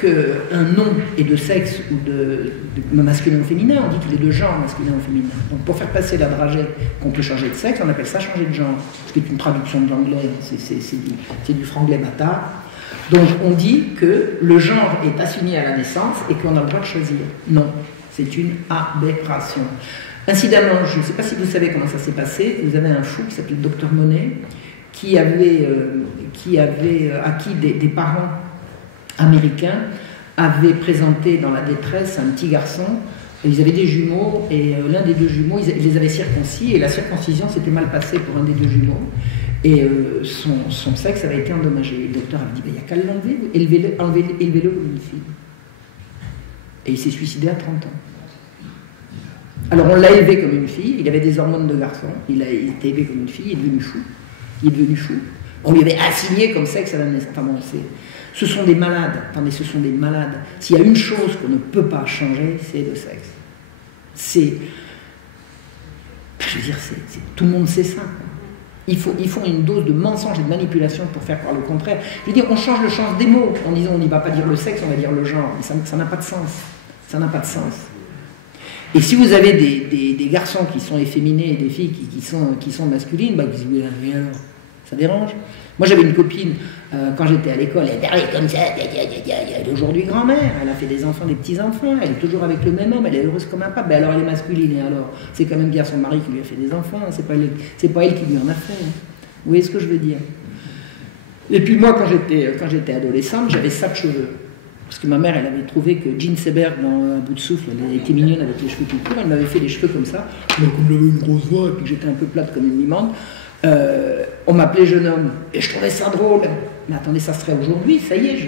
qu'un nom est de sexe ou de masculin ou féminin, on dit qu'il est de genre masculin ou féminin. Donc pour faire passer la dragée qu'on peut changer de sexe, on appelle ça changer de genre, ce qui est une traduction de l'anglais, c'est du franglais bâtard. Donc on dit que le genre est assigné à la naissance et qu'on a le droit de choisir. Non, c'est une aberration. Incidemment, je ne sais pas si vous savez comment ça s'est passé, vous avez un fou qui s'appelle Dr Monet, qui avait acquis des parents américains, avaient présenté dans la détresse un petit garçon. Ils avaient des jumeaux et l'un des deux jumeaux, ils les avaient circoncis et la circoncision s'était mal passée pour un des deux jumeaux et son sexe avait été endommagé. Le docteur avait dit il n'y a qu'à l'enlever, élevez-le comme une fille. Et il s'est suicidé à 30 ans. Alors on l'a élevé comme une fille, il avait des hormones de garçon, il était élevé comme une fille, il est devenu fou. Il est devenu fou. On lui avait assigné comme sexe à la naissance. Enfin bon, ce sont des malades. Attendez, ce sont des malades. S'il y a une chose qu'on ne peut pas changer, c'est le sexe. Je veux dire, tout le monde sait ça. Ils font une dose de mensonge et de manipulation pour faire croire le contraire. Je veux dire, on change le sens des mots. En disant, on n'y va pas dire le sexe, on va dire le genre. Mais ça n'a pas de sens. Ça n'a pas de sens. Et si vous avez des garçons qui sont efféminés et des filles qui sont masculines, bah, vous dites, rien. Ça dérange. Moi, j'avais une copine, quand j'étais à l'école, elle parlait comme ça, elle est aujourd'hui grand-mère, elle a fait des enfants, des petits-enfants, elle est toujours avec le même homme, elle est heureuse comme un pape, alors elle est masculine, et alors, c'est quand même bien son mari qui lui a fait des enfants, c'est pas elle qui lui en a fait. Hein. Vous voyez ce que je veux dire? Et puis moi, quand j'étais adolescente, j'avais ça de cheveux. Parce que ma mère, elle avait trouvé que Jean Seberg, dans Un bout de souffle, elle était mignonne avec les cheveux tout courts, elle m'avait fait les cheveux comme ça, comme j'avais une grosse voix, et puis que j'étais un peu plate comme une limande. On m'appelait jeune homme et je trouvais ça drôle. Mais attendez, ça serait aujourd'hui, ça y est,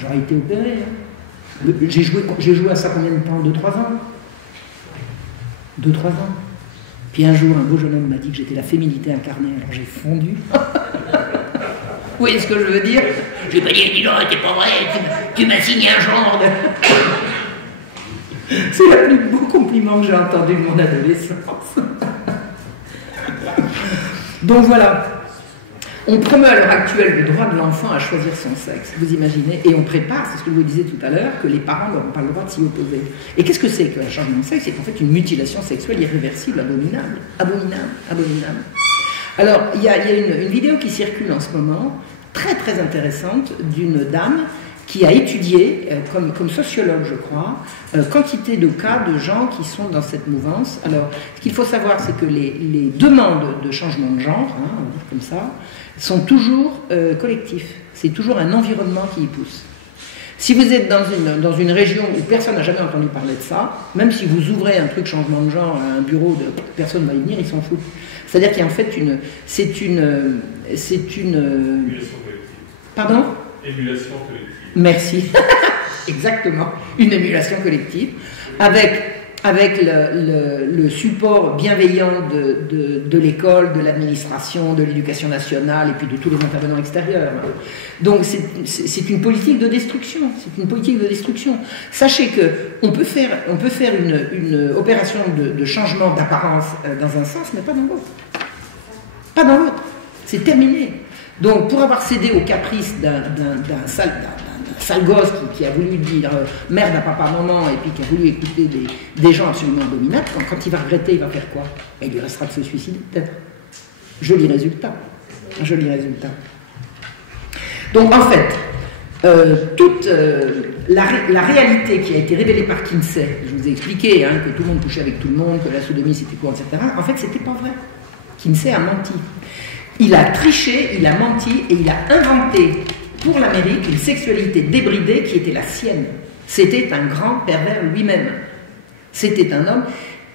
j'aurais été opéré. Hein. J'ai joué à ça combien de temps? 2-3 ans. 2-3 ans. Puis un jour, un beau jeune homme m'a dit que j'étais la féminité incarnée, alors j'ai fondu. Vous voyez ce que je veux dire? Je lui ai pas dit, dis donc, t'es pas vrai, tu m'as signé un genre de... C'est le plus beau compliment que j'ai entendu de mon adolescence. Donc voilà, on promeut à l'heure actuelle le droit de l'enfant à choisir son sexe, vous imaginez, et on prépare, c'est ce que je vous disais tout à l'heure, que les parents n'auront pas le droit de s'y opposer. Et qu'est-ce que c'est qu'un changement de sexe? C'est en fait une mutilation sexuelle irréversible, abominable, abominable, abominable. Alors, il y a une vidéo qui circule en ce moment, très très intéressante, d'une dame qui a étudié, comme sociologue je crois, quantité de cas de gens qui sont dans cette mouvance. Alors, ce qu'il faut savoir, c'est que les demandes de changement de genre, hein, on va dire comme ça, sont toujours collectifs. C'est toujours un environnement qui y pousse. Si vous êtes dans une région où personne n'a jamais entendu parler de ça, même si vous ouvrez un truc changement de genre à un bureau, personne ne va y venir, ils s'en foutent. C'est-à-dire qu'il y a en fait c'est une pardon? Émulation collective. Merci. Exactement. Une émulation collective avec le support bienveillant de l'école, de l'administration, de l'éducation nationale et puis de tous les intervenants extérieurs. Donc c'est une politique de destruction. C'est une politique de destruction. Sachez que on peut faire une opération de changement d'apparence dans un sens, mais pas dans l'autre. Pas dans l'autre. C'est terminé. Donc pour avoir cédé au caprice d'un sale gosse qui a voulu dire merde à papa, maman, et puis qui a voulu écouter des gens absolument abominables, quand il va regretter, il va faire quoi? Et il lui restera de se suicider, peut-être. Joli résultat. Un joli résultat. Donc en fait, toute la réalité qui a été révélée par Kinsey, je vous ai expliqué que tout le monde couchait avec tout le monde, que la sodomie c'était quoi, etc. En fait, c'était pas vrai. Kinsey a menti. Il a triché, il a menti et il a inventé pour l'Amérique une sexualité débridée qui était la sienne. C'était un grand pervers lui-même. C'était un homme.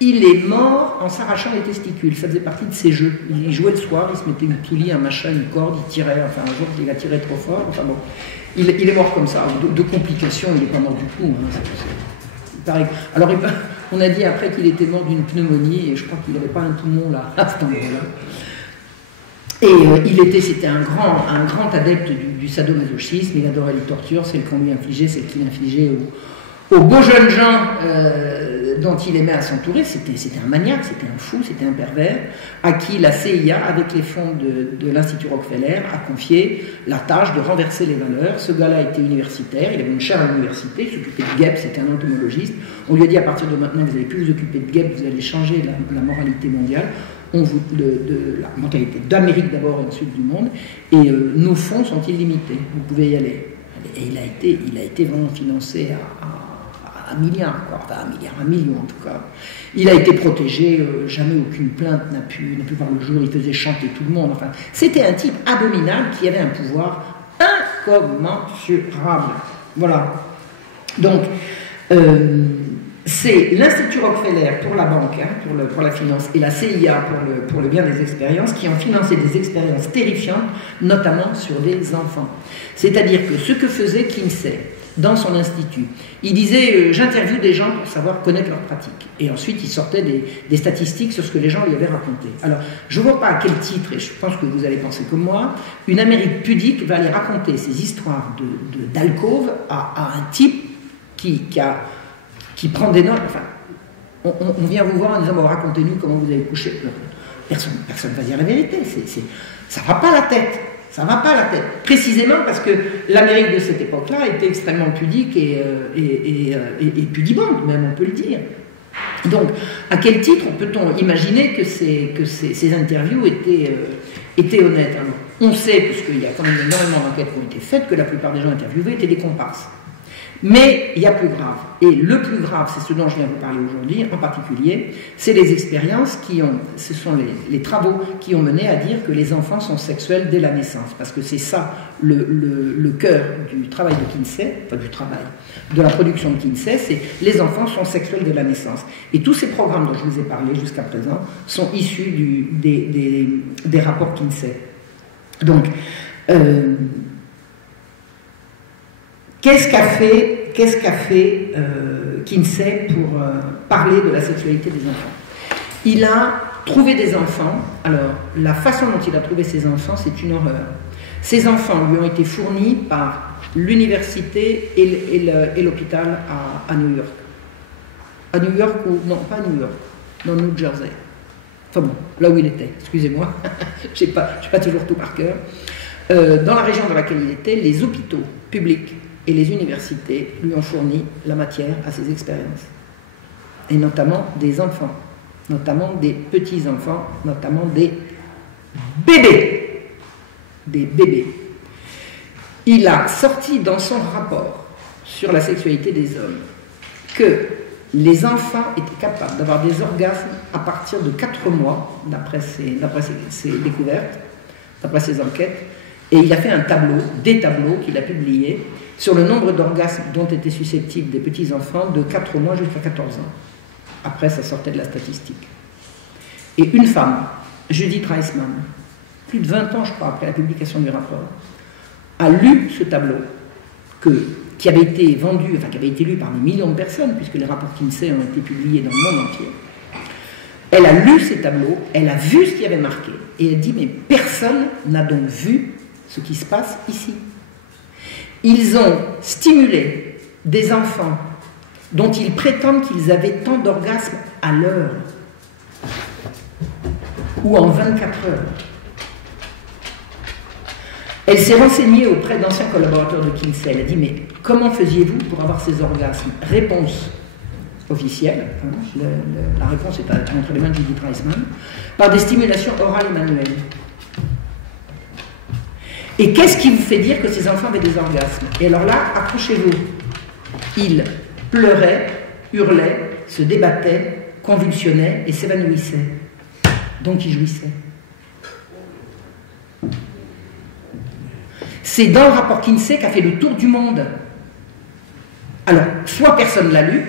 Il est mort en s'arrachant les testicules. Ça faisait partie de ses jeux. Il jouait le soir, il se mettait une poulie, un machin, une corde, il tirait. Enfin, un jour, il a tiré trop fort. Enfin bon, il est mort comme ça. De complications, il n'est pas mort du tout. Pareil. Alors, on a dit après qu'il était mort d'une pneumonie et je crois qu'il n'avait pas un poumon là, à cet endroit-là. Et c'était un grand adepte du sadomasochisme, il adorait les tortures, celles qu'on lui infligeait, celles qu'il infligeait aux beaux jeunes gens dont il aimait à s'entourer, c'était un maniaque, c'était un fou, c'était un pervers, à qui la CIA, avec les fonds de l'Institut Rockefeller, a confié la tâche de renverser les valeurs. Ce gars-là était universitaire, il avait une chaire à l'université, il s'occupait de guêpes, c'était un entomologiste. On lui a dit à partir de maintenant, vous n'allez plus vous occuper de guêpes, vous allez changer la moralité mondiale, la mentalité d'Amérique d'abord et ensuite du monde, et nos fonds sont illimités, vous pouvez y aller. Et il a été vraiment financé à milliards, quoi. Enfin, un million en tout cas. Il a été protégé, jamais aucune plainte n'a pu voir le jour, il faisait chanter tout le monde. Enfin, c'était un type abominable qui avait un pouvoir incommensurable. Voilà. Donc, c'est l'Institut Rockefeller pour la banque, hein, pour la finance, et la CIA pour le bien des expériences, qui ont financé des expériences terrifiantes, notamment sur des enfants. C'est-à-dire que ce que faisait Kinsey dans son institut, il disait j'interviewe des gens pour savoir connaître leurs pratiques. Et ensuite, il sortait des statistiques sur ce que les gens lui avaient raconté. Alors, je ne vois pas à quel titre, et je pense que vous allez penser comme moi, une Amérique pudique va aller raconter ces histoires d'alcôve à un type qui prend des notes. Enfin, on vient vous voir en disant bon, racontez-nous comment vous avez couché. Personne ne va dire la vérité. Ça ne va pas la tête. Ça ne va pas la tête. Précisément parce que l'Amérique de cette époque-là était extrêmement pudique et pudibonde, même on peut le dire. Donc, à quel titre peut-on imaginer que ces interviews étaient honnêtes? Alors, on sait, puisqu'il y a quand même énormément d'enquêtes qui ont été faites, que la plupart des gens interviewés étaient des comparses. Mais il y a plus grave. Et le plus grave, c'est ce dont je viens vous parler aujourd'hui, en particulier, c'est les expériences ce sont les travaux qui ont mené à dire que les enfants sont sexuels dès la naissance. Parce que c'est ça le cœur du travail de Kinsey, enfin du travail, de la production de Kinsey, c'est les enfants sont sexuels dès la naissance. Et tous ces programmes dont je vous ai parlé jusqu'à présent sont issus des rapports Kinsey. Donc, qu'est-ce qu'a fait Kinsey pour parler de la sexualité des enfants? Il a trouvé des enfants. Alors, la façon dont il a trouvé ces enfants, c'est une horreur. Ces enfants lui ont été fournis par l'université et l'hôpital à New York. À New York ou... Non, pas à New York, dans New Jersey. Enfin bon, là où il était, excusez-moi, je n'ai pas toujours tout par cœur. Dans la région dans laquelle il était, les hôpitaux publics et les universités lui ont fourni la matière à ses expériences. Et notamment des enfants, notamment des petits-enfants, notamment des bébés. Des bébés. Il a sorti dans son rapport sur la sexualité des hommes que les enfants étaient capables d'avoir des orgasmes à partir de 4 mois, d'après ses découvertes, d'après ses enquêtes, et il a fait des tableaux qu'il a publiés, sur le nombre d'orgasmes dont étaient susceptibles des petits-enfants de 4 mois jusqu'à 14 ans. Après, ça sortait de la statistique. Et une femme, Judith Reisman, plus de 20 ans, je crois, après la publication du rapport, a lu ce tableau qui avait été vendu, enfin qui avait été lu par des millions de personnes, puisque les rapports Kinsey ont été publiés dans le monde entier. Elle a lu ces tableaux, elle a vu ce qui avait marqué, et elle dit, mais personne n'a donc vu ce qui se passe ici. Ils ont stimulé des enfants dont ils prétendent qu'ils avaient tant d'orgasmes à l'heure ou en 24 heures. Elle s'est renseignée auprès d'anciens collaborateurs de Kinsey. Elle a dit, mais comment faisiez-vous pour avoir ces orgasmes? Réponse officielle, la réponse est entre les mains de Judith Reisman, par des stimulations orales et manuelles. Et qu'est-ce qui vous fait dire que ces enfants avaient des orgasmes? Et alors là, accrochez-vous. Ils pleuraient, hurlaient, se débattaient, convulsionnaient et s'évanouissaient. Donc ils jouissaient. C'est dans le rapport Kinsey qu'a fait le tour du monde. Alors, soit personne ne l'a lu,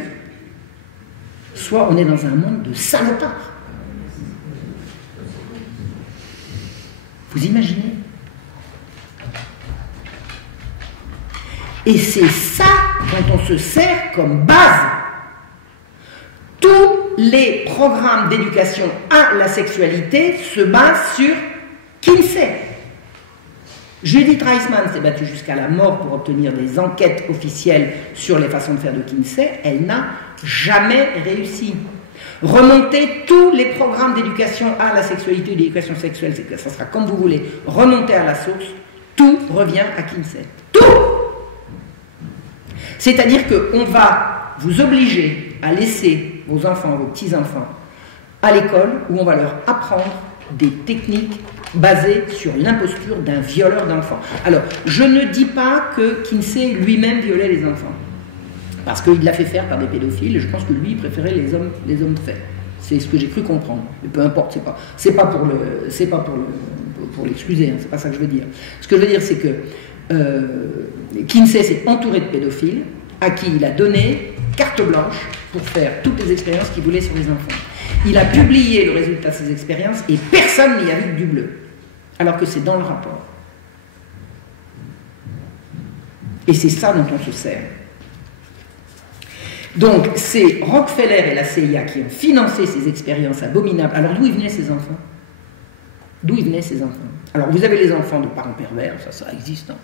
soit on est dans un monde de salopards. Vous imaginez? Et c'est ça dont on se sert comme base. Tous les programmes d'éducation à la sexualité se basent sur Kinsey. Judith Reisman s'est battue jusqu'à la mort pour obtenir des enquêtes officielles sur les façons de faire de Kinsey. Elle n'a jamais réussi. Remontez tous les programmes d'éducation à la sexualité ou d'éducation sexuelle, ça sera comme vous voulez, remontez à la source, tout revient à Kinsey. Tout! C'est-à-dire qu'on va vous obliger à laisser vos enfants, vos petits-enfants, à l'école où on va leur apprendre des techniques basées sur l'imposture d'un violeur d'enfants. Alors, je ne dis pas que Kinsey lui-même violait les enfants, parce qu'il l'a fait faire par des pédophiles, et je pense que lui, il préférait les hommes de fait. C'est ce que j'ai cru comprendre. Mais peu importe, c'est pas pour l'excuser, hein, c'est pas ça que je veux dire. Ce que je veux dire, c'est que Kinsey s'est entouré de pédophiles à qui il a donné carte blanche pour faire toutes les expériences qu'il voulait sur les enfants. Il a publié le résultat de ces expériences et personne n'y a vu du bleu, alors que c'est dans le rapport. Et c'est ça dont on se sert. Donc, c'est Rockefeller et la CIA qui ont financé ces expériences abominables. Alors, d'où ils venaient ces enfants? D'où ils venaient ces enfants? Alors, vous avez les enfants de parents pervers, ça existe. Hein.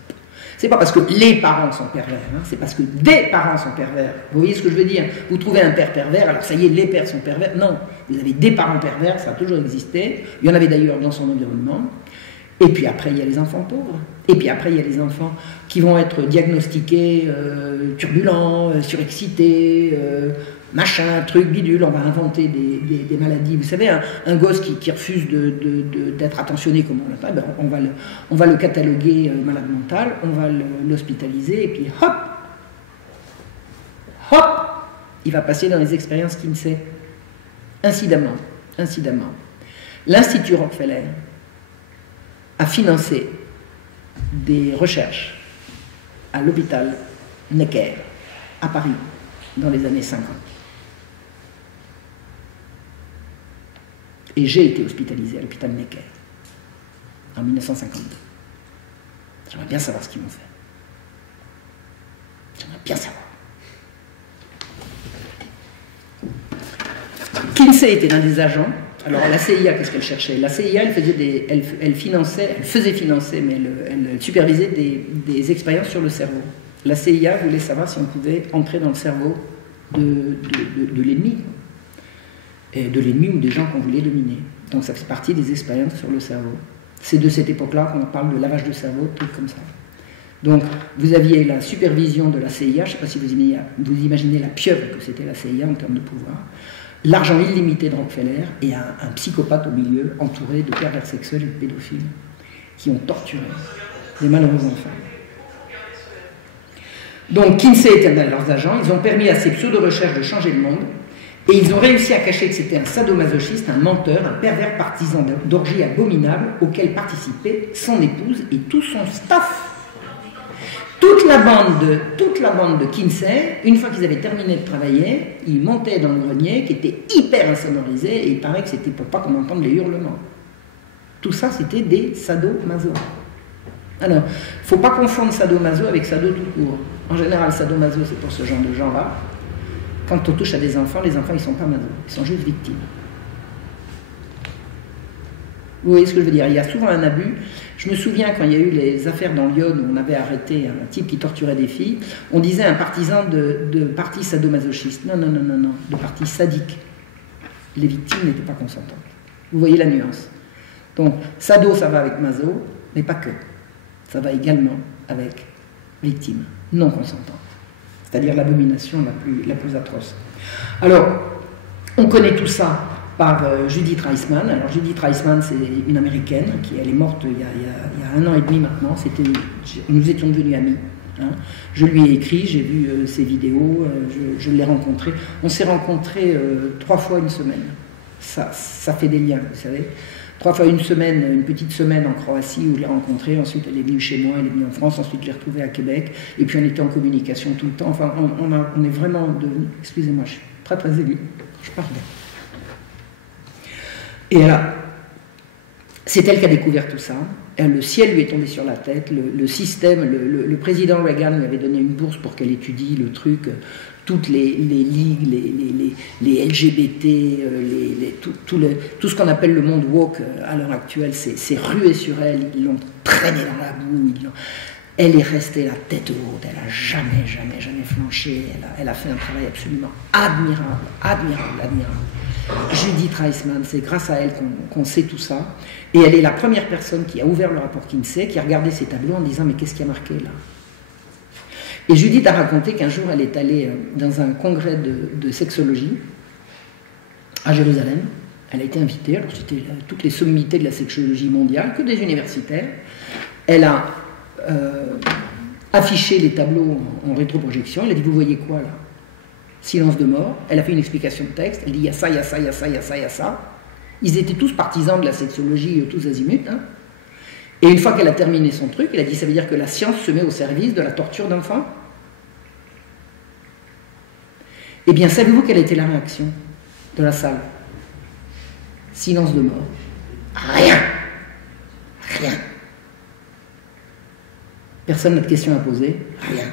C'est pas parce que les parents sont pervers, hein, c'est parce que des parents sont pervers. Vous voyez ce que je veux dire? Vous trouvez un père pervers, alors ça y est, les pères sont pervers. Non, vous avez des parents pervers, ça a toujours existé. Il y en avait d'ailleurs dans son environnement. Et puis après, il y a les enfants pauvres. Et puis après, il y a les enfants qui vont être diagnostiqués turbulents, surexcités, machin, truc, bidule. On va inventer des maladies. Vous savez, un gosse qui refuse d'être attentionné comme on l'appelle, ben on va le cataloguer malade mental, on va l'hospitaliser, et puis hop, il va passer dans les expériences Kinsey. Incidemment. L'Institut Rockefeller a financé des recherches à l'hôpital Necker, à Paris, dans les années 50. Et j'ai été hospitalisé à l'hôpital Necker, en 1952. J'aimerais bien savoir ce qu'ils m'ont fait. J'aimerais bien savoir. Kinsey était l'un des agents. Alors la CIA, qu'est-ce qu'elle cherchait? La CIA, elle faisait financer, mais elle supervisait des expériences sur le cerveau. La CIA voulait savoir si on pouvait entrer dans le cerveau de l'ennemi, et de l'ennemi ou des gens qu'on voulait dominer. Donc ça fait partie des expériences sur le cerveau. C'est de cette époque-là qu'on parle de lavage de cerveau, trucs comme ça. Donc vous aviez la supervision de la CIA, je ne sais pas si vous imaginez la pieuvre que c'était la CIA en termes de pouvoir. L'argent illimité de Rockefeller et un psychopathe au milieu, entouré de pervers sexuels et de pédophiles, qui ont torturé des malheureux enfants. Donc Kinsey était un de leurs agents, ils ont permis à ces pseudo-recherches de changer le monde, et ils ont réussi à cacher que c'était un sadomasochiste, un menteur, un pervers partisan d'orgies abominables auquel participait son épouse et tout son staff. Toute la bande de Kinsey, une fois qu'ils avaient terminé de travailler, ils montaient dans le grenier qui était hyper insonorisé et il paraît que c'était pour pas qu'on entende les hurlements. Tout ça, c'était des sadomaso. Alors, il ne faut pas confondre sadomaso avec sado tout court. En général, sadomaso, c'est pour ce genre de gens-là. Quand on touche à des enfants, les enfants, ils ne sont pas maso, ils sont juste victimes. Vous voyez ce que je veux dire? Il y a souvent un abus. Je me souviens quand il y a eu les affaires dans Lyon où on avait arrêté un type qui torturait des filles, on disait un partisan de parti sadomasochiste. Non, de parti sadique. Les victimes n'étaient pas consentantes. Vous voyez la nuance. Donc, sado, ça va avec maso, mais pas que. Ça va également avec victime non consentante. C'est-à-dire l'abomination la plus atroce. Alors, on connaît tout ça par Judith Reisman. Alors Judith Reisman, c'est une américaine elle est morte il y a 1 an et demi maintenant. Nous étions devenus amis. Hein. Je lui ai écrit, j'ai vu ses vidéos, je l'ai rencontrée. On s'est rencontrés 3 fois une semaine. Ça fait des liens, vous savez. 3 fois une semaine, une petite semaine en Croatie où je l'ai rencontrée. Ensuite, elle est venue chez moi, elle est venue en France. Ensuite, je l'ai retrouvée à Québec. Et puis, on était en communication tout le temps. Enfin, on est vraiment devenus... Excusez-moi, je suis très très émue. Je parle bien. Et là, c'est elle qui a découvert tout ça. le ciel lui est tombé sur la tête, le système, le président Reagan lui avait donné une bourse pour qu'elle étudie le truc, toutes les ligues, les LGBT, tout ce qu'on appelle le monde woke à l'heure actuelle, c'est rué sur elle, ils l'ont traînée dans la boue, elle est restée la tête haute, elle n'a jamais flanché, elle a fait un travail absolument admirable. Judith Reisman, c'est grâce à elle qu'on sait tout ça, et elle est la première personne qui a ouvert le rapport Kinsey, qui a regardé ces tableaux en disant mais qu'est-ce qui a marqué là? Et Judith a raconté qu'un jour elle est allée dans un congrès de sexologie à Jérusalem, elle a été invitée, alors c'était toutes les sommités de la sexologie mondiale, que des universitaires, elle a affiché les tableaux en rétroprojection, elle a dit vous voyez quoi là? Silence de mort, elle a fait une explication de texte, elle dit il y a ça, il y a ça, il y a ça, il y a ça, il y a ça. Ils étaient tous partisans de la sexologie, tous azimuts. Hein. Et une fois qu'elle a terminé son truc, elle a dit ça veut dire que la science se met au service de la torture d'enfants? Eh bien, savez-vous quelle était la réaction de la salle? Silence de mort. Rien. Personne n'a de questions à poser? Rien.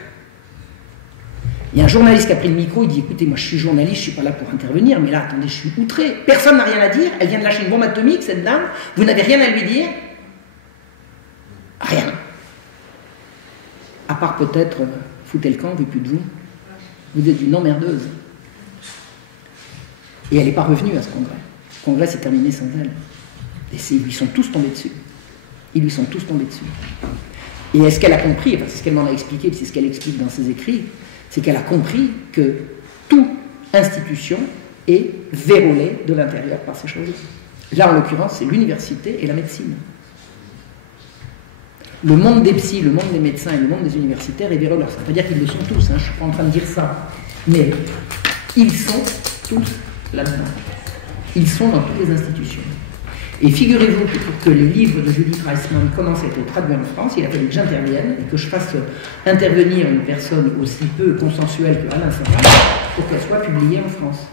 Il y a un journaliste qui a pris le micro, il dit écoutez, moi je suis journaliste, je ne suis pas là pour intervenir, mais là, attendez, je suis outré. Personne n'a rien à dire, elle vient de lâcher une bombe atomique, cette dame, vous n'avez rien à lui dire? Rien. À part peut-être, foutez le camp, on ne veut plus de vous. Vous êtes une emmerdeuse. Et elle n'est pas revenue à ce congrès. Le congrès s'est terminé sans elle. Et ils lui sont tous tombés dessus. Et est-ce qu'elle a compris, enfin, c'est ce qu'elle m'en a expliqué, c'est ce qu'elle explique dans ses écrits, c'est qu'elle a compris que toute institution est verrouillée de l'intérieur par ces choses. Là, en l'occurrence, c'est l'université et la médecine. Le monde des psys, le monde des médecins et le monde des universitaires est verrouillé. Ça ne veut pas dire qu'ils le sont tous, hein, je ne suis pas en train de dire ça. Mais ils sont tous là-dedans. Ils sont dans toutes les institutions. Et figurez-vous que pour que le livre de Judith Reisman commence à être traduit en France, il a fallu que j'intervienne et que je fasse intervenir une personne aussi peu consensuelle que Alain Serra pour qu'elle soit publiée en France.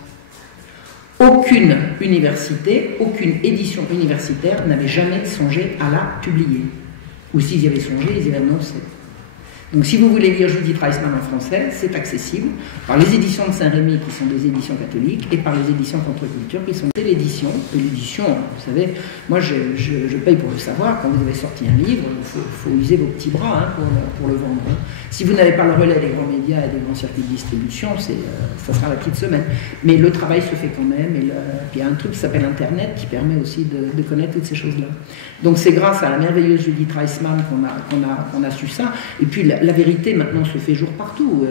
Aucune université, aucune édition universitaire n'avait jamais songé à la publier. Ou s'ils y avaient songé, ils y avaient annoncé. Donc si vous voulez lire Judith Reisman en français, c'est accessible par les éditions de Saint-Rémy, qui sont des éditions catholiques, et par les éditions Contre-Culture, qui sont de l'édition. Et l'édition, vous savez, moi je paye pour le savoir, quand vous avez sorti un livre, il faut user vos petits bras hein, pour le vendre. Hein. Si vous n'avez pas le relais des grands médias et des grands circuits de distribution, ça sera la petite semaine. Mais le travail se fait quand même, et puis il y a un truc qui s'appelle Internet qui permet aussi de connaître toutes ces choses-là. Donc c'est grâce à la merveilleuse Judith Reisman qu'on a su ça. Et puis la vérité maintenant se fait jour partout.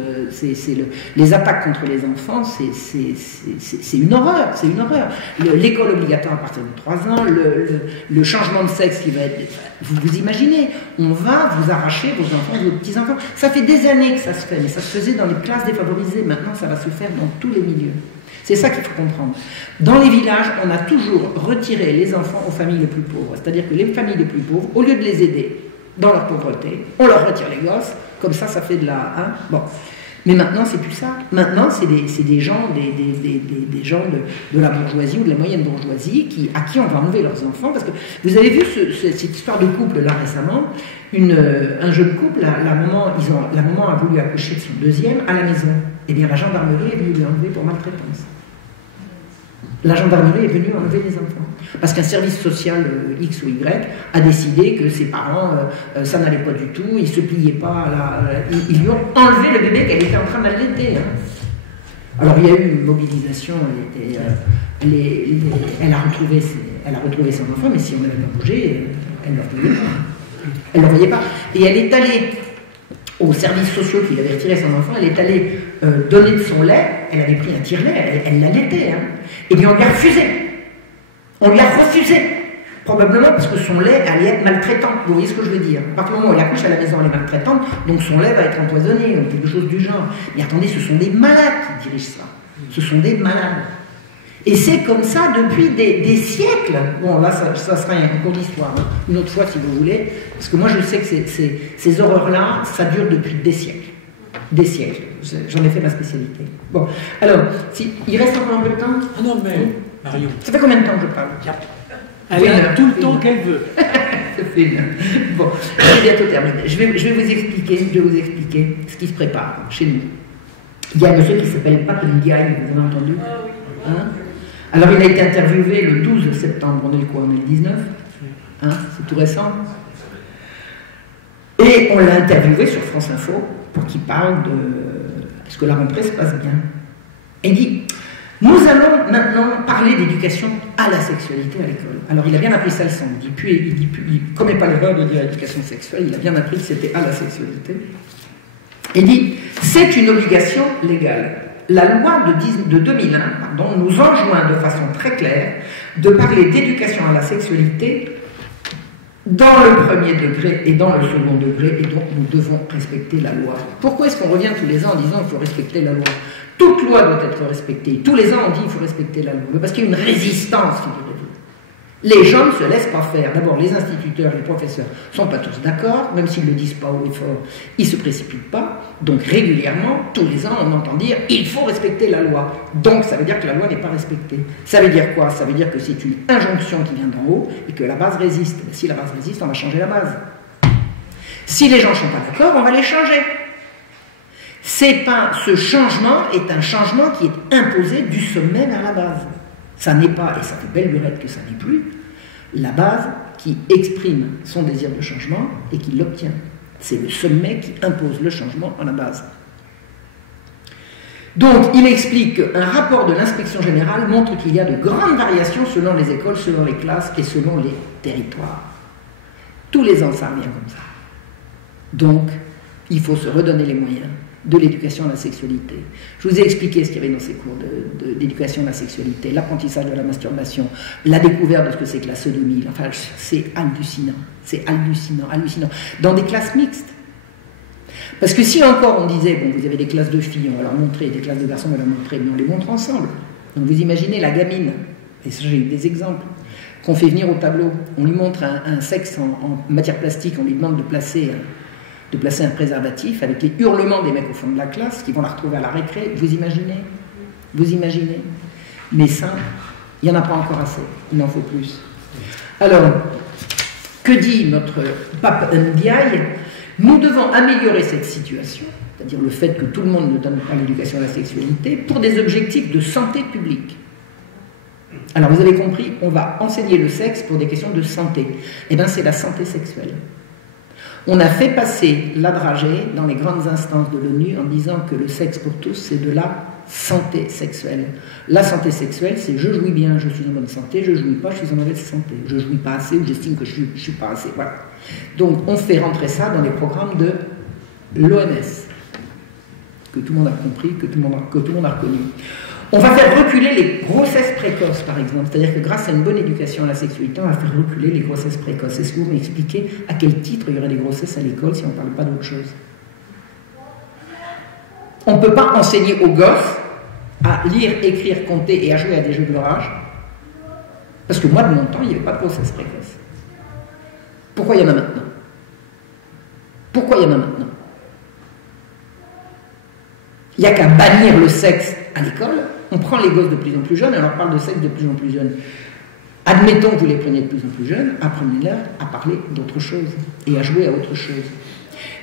Les attaques contre les enfants, c'est une horreur. C'est une horreur. L'école obligatoire à partir de 3 ans, le changement de sexe qui va être... Vous imaginez, on va vous arracher vos enfants, vos petits-enfants. Ça fait des années que ça se fait, mais ça se faisait dans les classes défavorisées. Maintenant, ça va se faire dans tous les milieux. C'est ça qu'il faut comprendre. Dans les villages, on a toujours retiré les enfants aux familles les plus pauvres. C'est-à-dire que les familles les plus pauvres, au lieu de les aider dans leur pauvreté, on leur retire les gosses, comme ça fait de la... Hein, bon. Mais maintenant, c'est plus ça. Maintenant, c'est des gens, des gens de la bourgeoisie ou de la moyenne bourgeoisie à qui on va enlever leurs enfants. Parce que vous avez vu cette histoire de couple là récemment, un jeune couple, la maman a voulu accoucher de son deuxième à la maison. Eh bien, la gendarmerie est venue lui enlever pour maltraitance. La gendarmerie est venue enlever les enfants. Parce qu'un service social X ou Y a décidé que ses parents, ça n'allait pas du tout, ils ne se pliaient pas, ils lui ont enlevé le bébé qu'elle était en train d'allaiter. Hein. Alors il y a eu une mobilisation, et elle a retrouvé son enfant, mais si on n'avait pas bougé, elle ne le retrouvait pas. Elle ne le voyait pas. Et elle est allée aux services sociaux qui avaient retiré son enfant, elle est allée donner de son lait, elle avait pris un tire-lait, elle l'allaitait, hein. Et bien on lui a refusé. On lui a refusé. Probablement parce que son lait allait être maltraitant. Vous voyez ce que je veux dire? À partir du moment où elle accouche à la maison, elle est maltraitante, donc son lait va être empoisonné, ou quelque chose du genre. Mais attendez, ce sont des malades qui dirigent ça. Ce sont des malades. Et c'est comme ça depuis des siècles. Bon, là, ça sera un cours d'histoire, hein. Une autre fois, si vous voulez. Parce que moi, je sais que ces horreurs-là, ça dure depuis des siècles. Des siècles. J'en ai fait ma spécialité. Bon, alors, il reste encore un peu de temps? Ah non, mais Marion. Ça fait combien de temps que je parle? Elle a tout le temps qu'elle veut. Bon, j'ai bientôt terminé. Je vais vous expliquer ce qui se prépare chez nous. Il y a un monsieur qui s'appelle Pape Ndiaye, vous avez entendu? Hein? Alors il a été interviewé le 12 septembre, on est le quoi? On est le 19, hein? C'est tout récent. Et on l'a interviewé sur France Info pour qu'il parle de est-ce que la rentrée se passe bien. Et il dit, nous allons maintenant parler d'éducation à la sexualité à l'école. Alors il a bien appris sa leçon, il ne commet pas l'erreur de dire éducation sexuelle, il a bien appris que c'était à la sexualité. Il dit, c'est une obligation légale. La loi de 2001 nous enjoint de façon très claire de parler d'éducation à la sexualité dans le premier degré et dans le second degré, et donc nous devons respecter la loi. Pourquoi est-ce qu'on revient tous les ans en disant qu'il faut respecter la loi? Toute loi doit être respectée. Tous les ans on dit qu'il faut respecter la loi, parce qu'il y a une résistance, figurez-vous. Les gens ne se laissent pas faire. D'abord, les instituteurs, les professeurs ne sont pas tous d'accord, même s'ils ne le disent pas haut et fort, ils ne se précipitent pas. Donc régulièrement, tous les ans, on entend dire « il faut respecter la loi ». Donc ça veut dire que la loi n'est pas respectée. Ça veut dire quoi? Ça veut dire que c'est une injonction qui vient d'en haut et que la base résiste. Si la base résiste, on va changer la base. Si les gens ne sont pas d'accord, on va les changer. Ce changement est un changement qui est imposé du sommet vers la base. Ça n'est pas, et ça fait belle lurette que ça n'est plus, la base qui exprime son désir de changement et qui l'obtient. C'est le sommet qui impose le changement à la base. Donc, il explique qu'un rapport de l'inspection générale montre qu'il y a de grandes variations selon les écoles, selon les classes et selon les territoires. Tous les ans, ça revient comme ça. Donc, il faut se redonner les moyens de l'éducation à la sexualité. Je vous ai expliqué ce qu'il y avait dans ces cours d'éducation à la sexualité, l'apprentissage de la masturbation, la découverte de ce que c'est que la sodomie. Enfin, c'est hallucinant. C'est hallucinant, hallucinant. Dans des classes mixtes. Parce que si encore on disait, bon, vous avez des classes de filles, on va leur montrer, des classes de garçons, on va leur montrer, mais on les montre ensemble. Donc vous imaginez la gamine, et ça j'ai eu des exemples, qu'on fait venir au tableau, on lui montre un sexe en matière plastique, on lui demande de placer un préservatif avec les hurlements des mecs au fond de la classe qui vont la retrouver à la récré. Vous imaginez? Vous imaginez? Mais ça, il n'y en a pas encore assez. Il en faut plus. Alors, que dit notre pape Ndiaye? Nous devons améliorer cette situation, c'est-à-dire le fait que tout le monde ne donne pas l'éducation à la sexualité, pour des objectifs de santé publique. Alors, vous avez compris, on va enseigner le sexe pour des questions de santé. Eh bien, c'est la santé sexuelle. On a fait passer la dragée dans les grandes instances de l'ONU en disant que le sexe pour tous, c'est de la santé sexuelle. La santé sexuelle, c'est je jouis bien, je suis en bonne santé, je jouis pas, je suis en mauvaise santé. Je jouis pas assez ou j'estime que je suis pas assez. Voilà. Donc on fait rentrer ça dans les programmes de l'OMS, que tout le monde a compris, que tout le monde a reconnu. On va faire reculer les grossesses précoces, par exemple. C'est-à-dire que grâce à une bonne éducation à la sexualité, on va faire reculer les grossesses précoces. Est-ce que vous m'expliquez à quel titre il y aurait des grossesses à l'école si on ne parle pas d'autre chose? On ne peut pas enseigner aux gosses à lire, écrire, compter et à jouer à des jeux de l'orage. Parce que moi, de mon temps, il n'y avait pas de grossesse précoce. Pourquoi il y en a maintenant? Pourquoi il y en a maintenant? Il n'y a qu'à bannir le sexe à l'école. On prend les gosses de plus en plus jeunes et on leur parle de sexe de plus en plus jeunes. Admettons que vous les preniez de plus en plus jeunes, apprenez-leur à parler d'autre chose et à jouer à autre chose.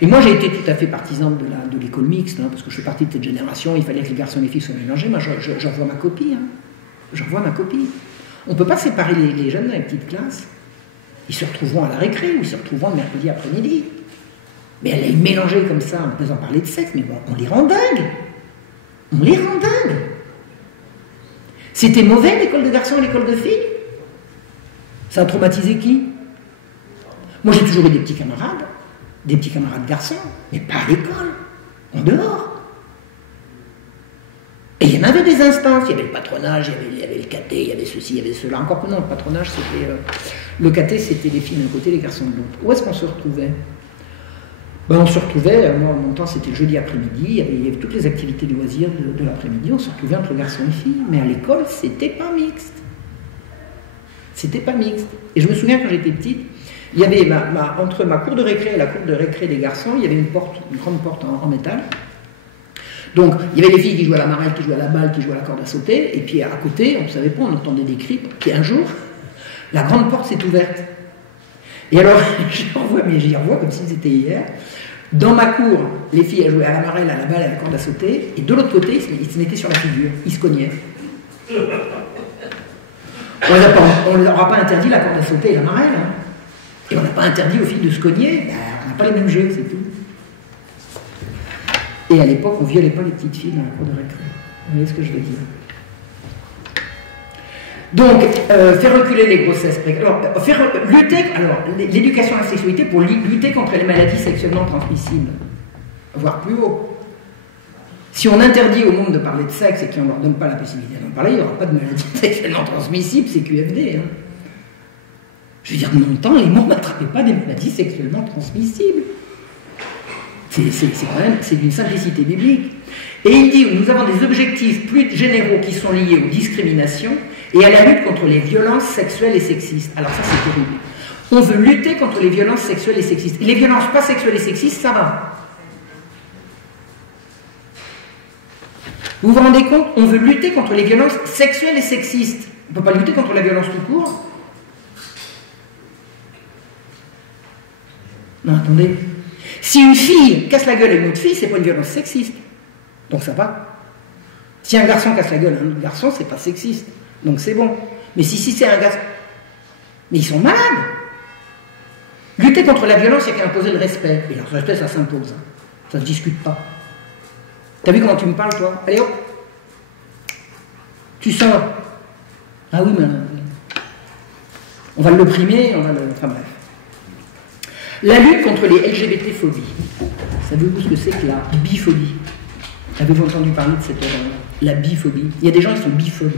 Et moi j'ai été tout à fait partisan de l'école mixte, parce que je fais partie de cette génération, il fallait que les garçons et les filles soient mélangés. Moi j'en vois ma copie. J'en vois ma copie. On ne peut pas séparer les jeunes dans les petites classes. Ils se retrouveront à la récré ou ils se retrouveront le mercredi après-midi. Mais elle est mélangée comme ça en faisant parler de sexe, mais bon, on les rend dingues. On les rend dingues. C'était mauvais l'école de garçons et l'école de filles? Ça a traumatisé qui? Moi j'ai toujours eu des petits camarades garçons, mais pas à l'école, en dehors. Et il y en avait des instances, il y avait le patronage, il y avait le caté, il y avait ceci, il y avait cela. Encore que non, le patronage c'était... le caté c'était les filles d'un côté, les garçons de l'autre. Où est-ce qu'on se retrouvait? Ben, on se retrouvait, moi, mon temps c'était le jeudi après-midi, il y avait toutes les activités de loisirs de l'après-midi, on se retrouvait entre garçons et filles, mais à l'école, c'était pas mixte. C'était pas mixte. Et je me souviens quand j'étais petite, il y avait entre ma cour de récré et la cour de récré des garçons, il y avait une grande porte en métal. Donc, il y avait les filles qui jouaient à la marelle, qui jouaient à la balle, qui jouaient à la corde à sauter, et puis à côté, on ne savait pas, on entendait des cris, puis un jour, la grande porte s'est ouverte. Et alors, j'y revois comme si c'était hier. Dans ma cour, les filles elles jouaient à la marelle, à la balle, à la corde à sauter, et de l'autre côté, ils se mettaient sur la figure, ils se cognaient. On ne leur a pas interdit la corde à sauter et la marelle, hein. Et on n'a pas interdit aux filles de se cogner, on n'a pas les mêmes jeux, c'est tout. Et à l'époque, on ne violait pas les petites filles dans la cour de récré. Vous voyez ce que je veux dire? Donc, faire reculer les grossesses précoces. Alors, l'éducation à la sexualité pour lutter contre les maladies sexuellement transmissibles, voire plus haut. Si on interdit au monde de parler de sexe et qu'on ne leur donne pas la possibilité d'en parler, il n'y aura pas de maladies sexuellement transmissibles, c'est QFD. Hein. Je veux dire, de mon temps, les mots n'attrapaient pas des maladies sexuellement transmissibles. C'est d'une simplicité biblique. Et il dit, nous avons des objectifs plus généraux qui sont liés aux discriminations et à la lutte contre les violences sexuelles et sexistes. Alors ça, c'est terrible. On veut lutter contre les violences sexuelles et sexistes. Et les violences pas sexuelles et sexistes, ça va. Vous vous rendez compte? On veut lutter contre les violences sexuelles et sexistes. On ne peut pas lutter contre la violence tout court. Non, attendez. Si une fille casse la gueule à une autre fille, c'est pas une violence sexiste. Donc ça va. Si un garçon casse la gueule à un autre garçon, c'est pas sexiste. Donc c'est bon. Mais si c'est un garçon... Mais ils sont malades. Lutter contre la violence, il n'y a qu'à imposer le respect. Et le respect, ça s'impose. Ça ne se discute pas. T'as vu comment tu me parles, toi? Allez, hop. Tu sors. Ah oui, mais... On va l'opprimer, on va le... Enfin bref. La lutte contre les LGBT-phobies. Savez-vous ce que c'est que la biphobie? Avez-vous entendu parler de cette horreur? La biphobie. Il y a des gens qui sont biphobes.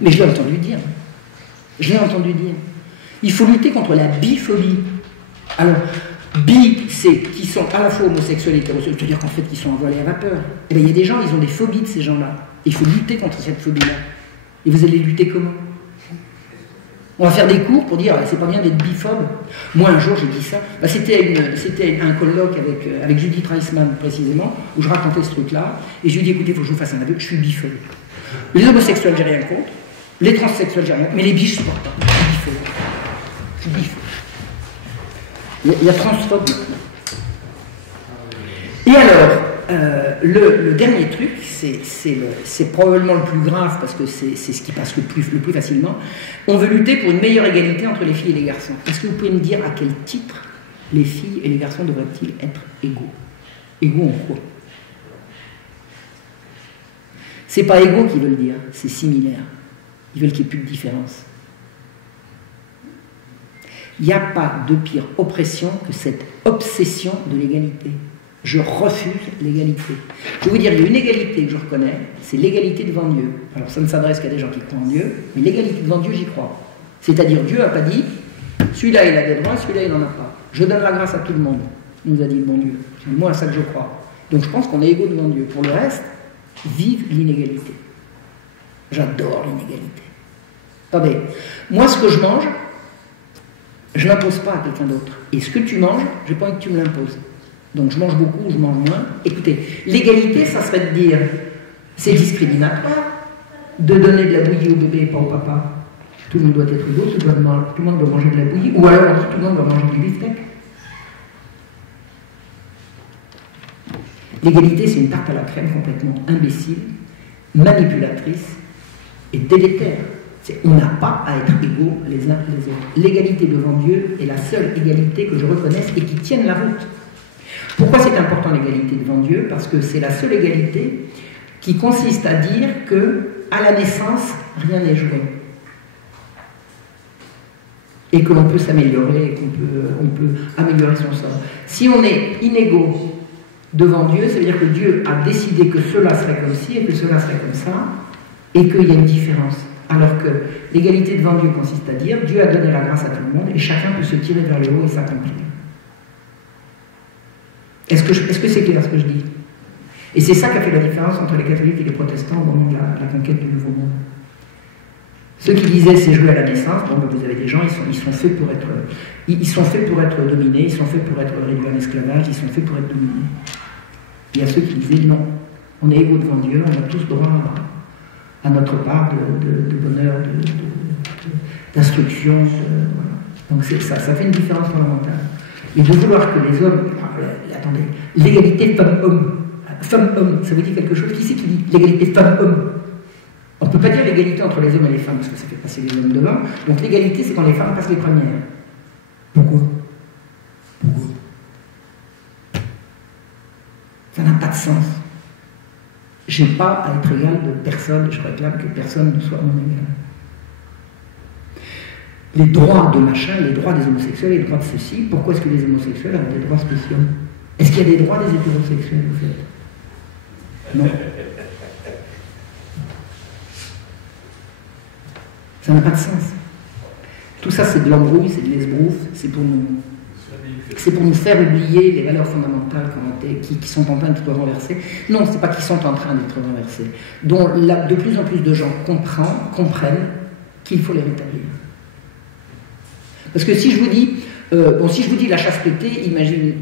Mais je l'ai entendu dire. Je l'ai entendu dire. Il faut lutter contre la biphobie. Alors, bi, c'est qui sont à la fois homosexuels et hétérosexuels, c'est-à-dire qu'en fait, ils sont envolés à vapeur. Et bien, il y a des gens, ils ont des phobies de ces gens-là. Il faut lutter contre cette phobie-là. Et vous allez lutter comment? On va faire des cours pour dire c'est pas bien d'être biphobe. Moi un jour j'ai dit ça. Bah, c'était un colloque avec Judith Reisman précisément, où je racontais ce truc-là, et je lui ai dit écoutez, il faut que je vous fasse un aveu, je suis biphobe. Les homosexuels j'ai rien contre, les transsexuels j'ai rien contre, mais les biches je supporte pas. Je suis biphobe. Il y a transphobe maintenant. Et alors, le dernier truc, c'est probablement le plus grave parce que c'est ce qui passe le plus facilement. On veut lutter pour une meilleure égalité entre les filles et les garçons. Est-ce que vous pouvez me dire à quel titre les filles et les garçons devraient-ils être égaux? Égaux en quoi? C'est pas égaux qu'ils veulent dire, c'est similaire. Ils veulent qu'il n'y ait plus de différence. Il n'y a pas de pire oppression que cette obsession de l'égalité. Je refuse l'égalité. Je vais vous dire, il y a une égalité que je reconnais, c'est l'égalité devant Dieu. Alors ça ne s'adresse qu'à des gens qui croient en Dieu, mais l'égalité devant Dieu, j'y crois. C'est-à-dire, Dieu n'a pas dit, celui-là il a des droits, celui-là il n'en a pas. Je donne la grâce à tout le monde, nous a dit le bon Dieu. C'est moi à ça que je crois. Donc je pense qu'on est égaux devant Dieu. Pour le reste, vive l'inégalité. J'adore l'inégalité. Attendez, moi ce que je mange, je ne l'impose pas à quelqu'un d'autre. Et ce que tu manges, je n'ai pas envie que tu me l'imposes. Donc je mange beaucoup, je mange moins. Écoutez, l'égalité, ça serait de dire, c'est discriminatoire de donner de la bouillie au bébé et pas au papa. Tout le monde doit être égaux, tout le monde doit manger de la bouillie, ou alors tout le monde doit manger du beefsteak. L'égalité, c'est une tarte à la crème complètement imbécile, manipulatrice et délétère. On n'a pas à être égaux les uns les autres. L'égalité devant Dieu est la seule égalité que je reconnaisse et qui tienne la route. Pourquoi c'est important l'égalité devant Dieu? Parce que c'est la seule égalité qui consiste à dire que à la naissance, rien n'est joué. Et que l'on peut s'améliorer, et qu'on peut améliorer son sort. Si on est inégaux devant Dieu, ça veut dire que Dieu a décidé que cela serait comme ci et que cela serait comme ça, et qu'il y a une différence. Alors que l'égalité devant Dieu consiste à dire Dieu a donné la grâce à tout le monde et chacun peut se tirer vers le haut et s'accomplir. Est-ce que c'est clair ce que je dis? Et c'est ça qui a fait la différence entre les catholiques et les protestants au moment de la conquête du Nouveau Monde. Ceux qui disaient c'est joué à la naissance, bon, vous avez des gens, ils sont faits pour être dominés, ils sont faits pour être réduits en esclavage, ils sont faits pour être dominés. Il y a ceux qui disaient non, on est égaux devant Dieu, on a tous droit à notre part de bonheur, d'instruction. Voilà. Donc c'est ça fait une différence fondamentale. Et de vouloir que les hommes... attendez, l'égalité femmes-hommes. Femmes-hommes, ça vous dit quelque chose? Qui c'est qui dit l'égalité femmes-hommes? On ne peut pas dire l'égalité entre les hommes et les femmes, parce que ça fait passer les hommes devant. Donc l'égalité, c'est quand les femmes passent les premières. Pourquoi? Ça n'a pas de sens. Je n'ai pas à être égal de personne, je réclame que personne ne soit mon égal. Les droits de machin, les droits des homosexuels, les droits de ceci, pourquoi est-ce que les homosexuels ont des droits spéciaux? Est-ce qu'il y a des droits des hétérosexuels, vous faites? Non. Ça n'a pas de sens. Tout ça, c'est de l'embrouille, c'est de l'esbrouf, c'est pour nous faire oublier les valeurs fondamentales qui sont en train d'être renversées. Non, c'est pas qu'ils sont en train d'être renversées, dont de plus en plus de gens comprennent qu'il faut les rétablir. Parce que si je vous dis la chasteté,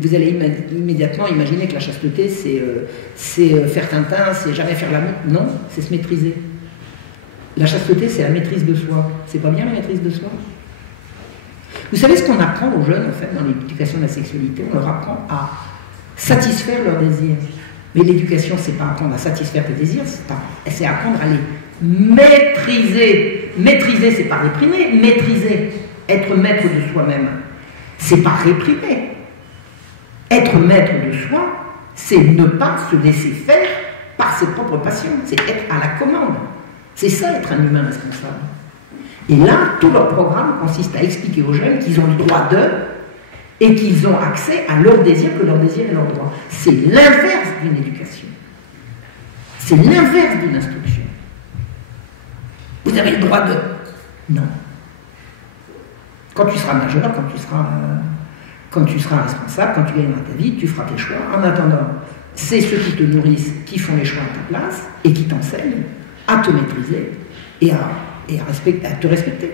vous allez immédiatement imaginer que la chasteté, c'est faire Tintin, c'est jamais faire l'amour. Non, c'est se maîtriser. La chasteté, c'est la maîtrise de soi. C'est pas bien la maîtrise de soi? Vous savez ce qu'on apprend aux jeunes, en fait, dans l'éducation de la sexualité? On leur apprend à satisfaire leurs désirs. Mais l'éducation, c'est pas apprendre à satisfaire tes désirs, c'est apprendre à les maîtriser. Maîtriser, c'est pas réprimer. Maîtriser, être maître de soi-même, c'est pas réprimer. Être maître de soi, c'est ne pas se laisser faire par ses propres passions. C'est être à la commande. C'est ça, être un humain responsable. Et là, tout leur programme consiste à expliquer aux jeunes qu'ils ont le droit d'eux et qu'ils ont accès à leur désir, que leur désir est leur droit. C'est l'inverse d'une éducation. C'est l'inverse d'une instruction. Vous avez le droit de... Non. Quand tu seras majeur, quand tu seras responsable, quand tu gagneras ta vie, tu feras tes choix. En attendant, c'est ceux qui te nourrissent qui font les choix à ta place et qui t'enseignent à te maîtriser et à te respecter.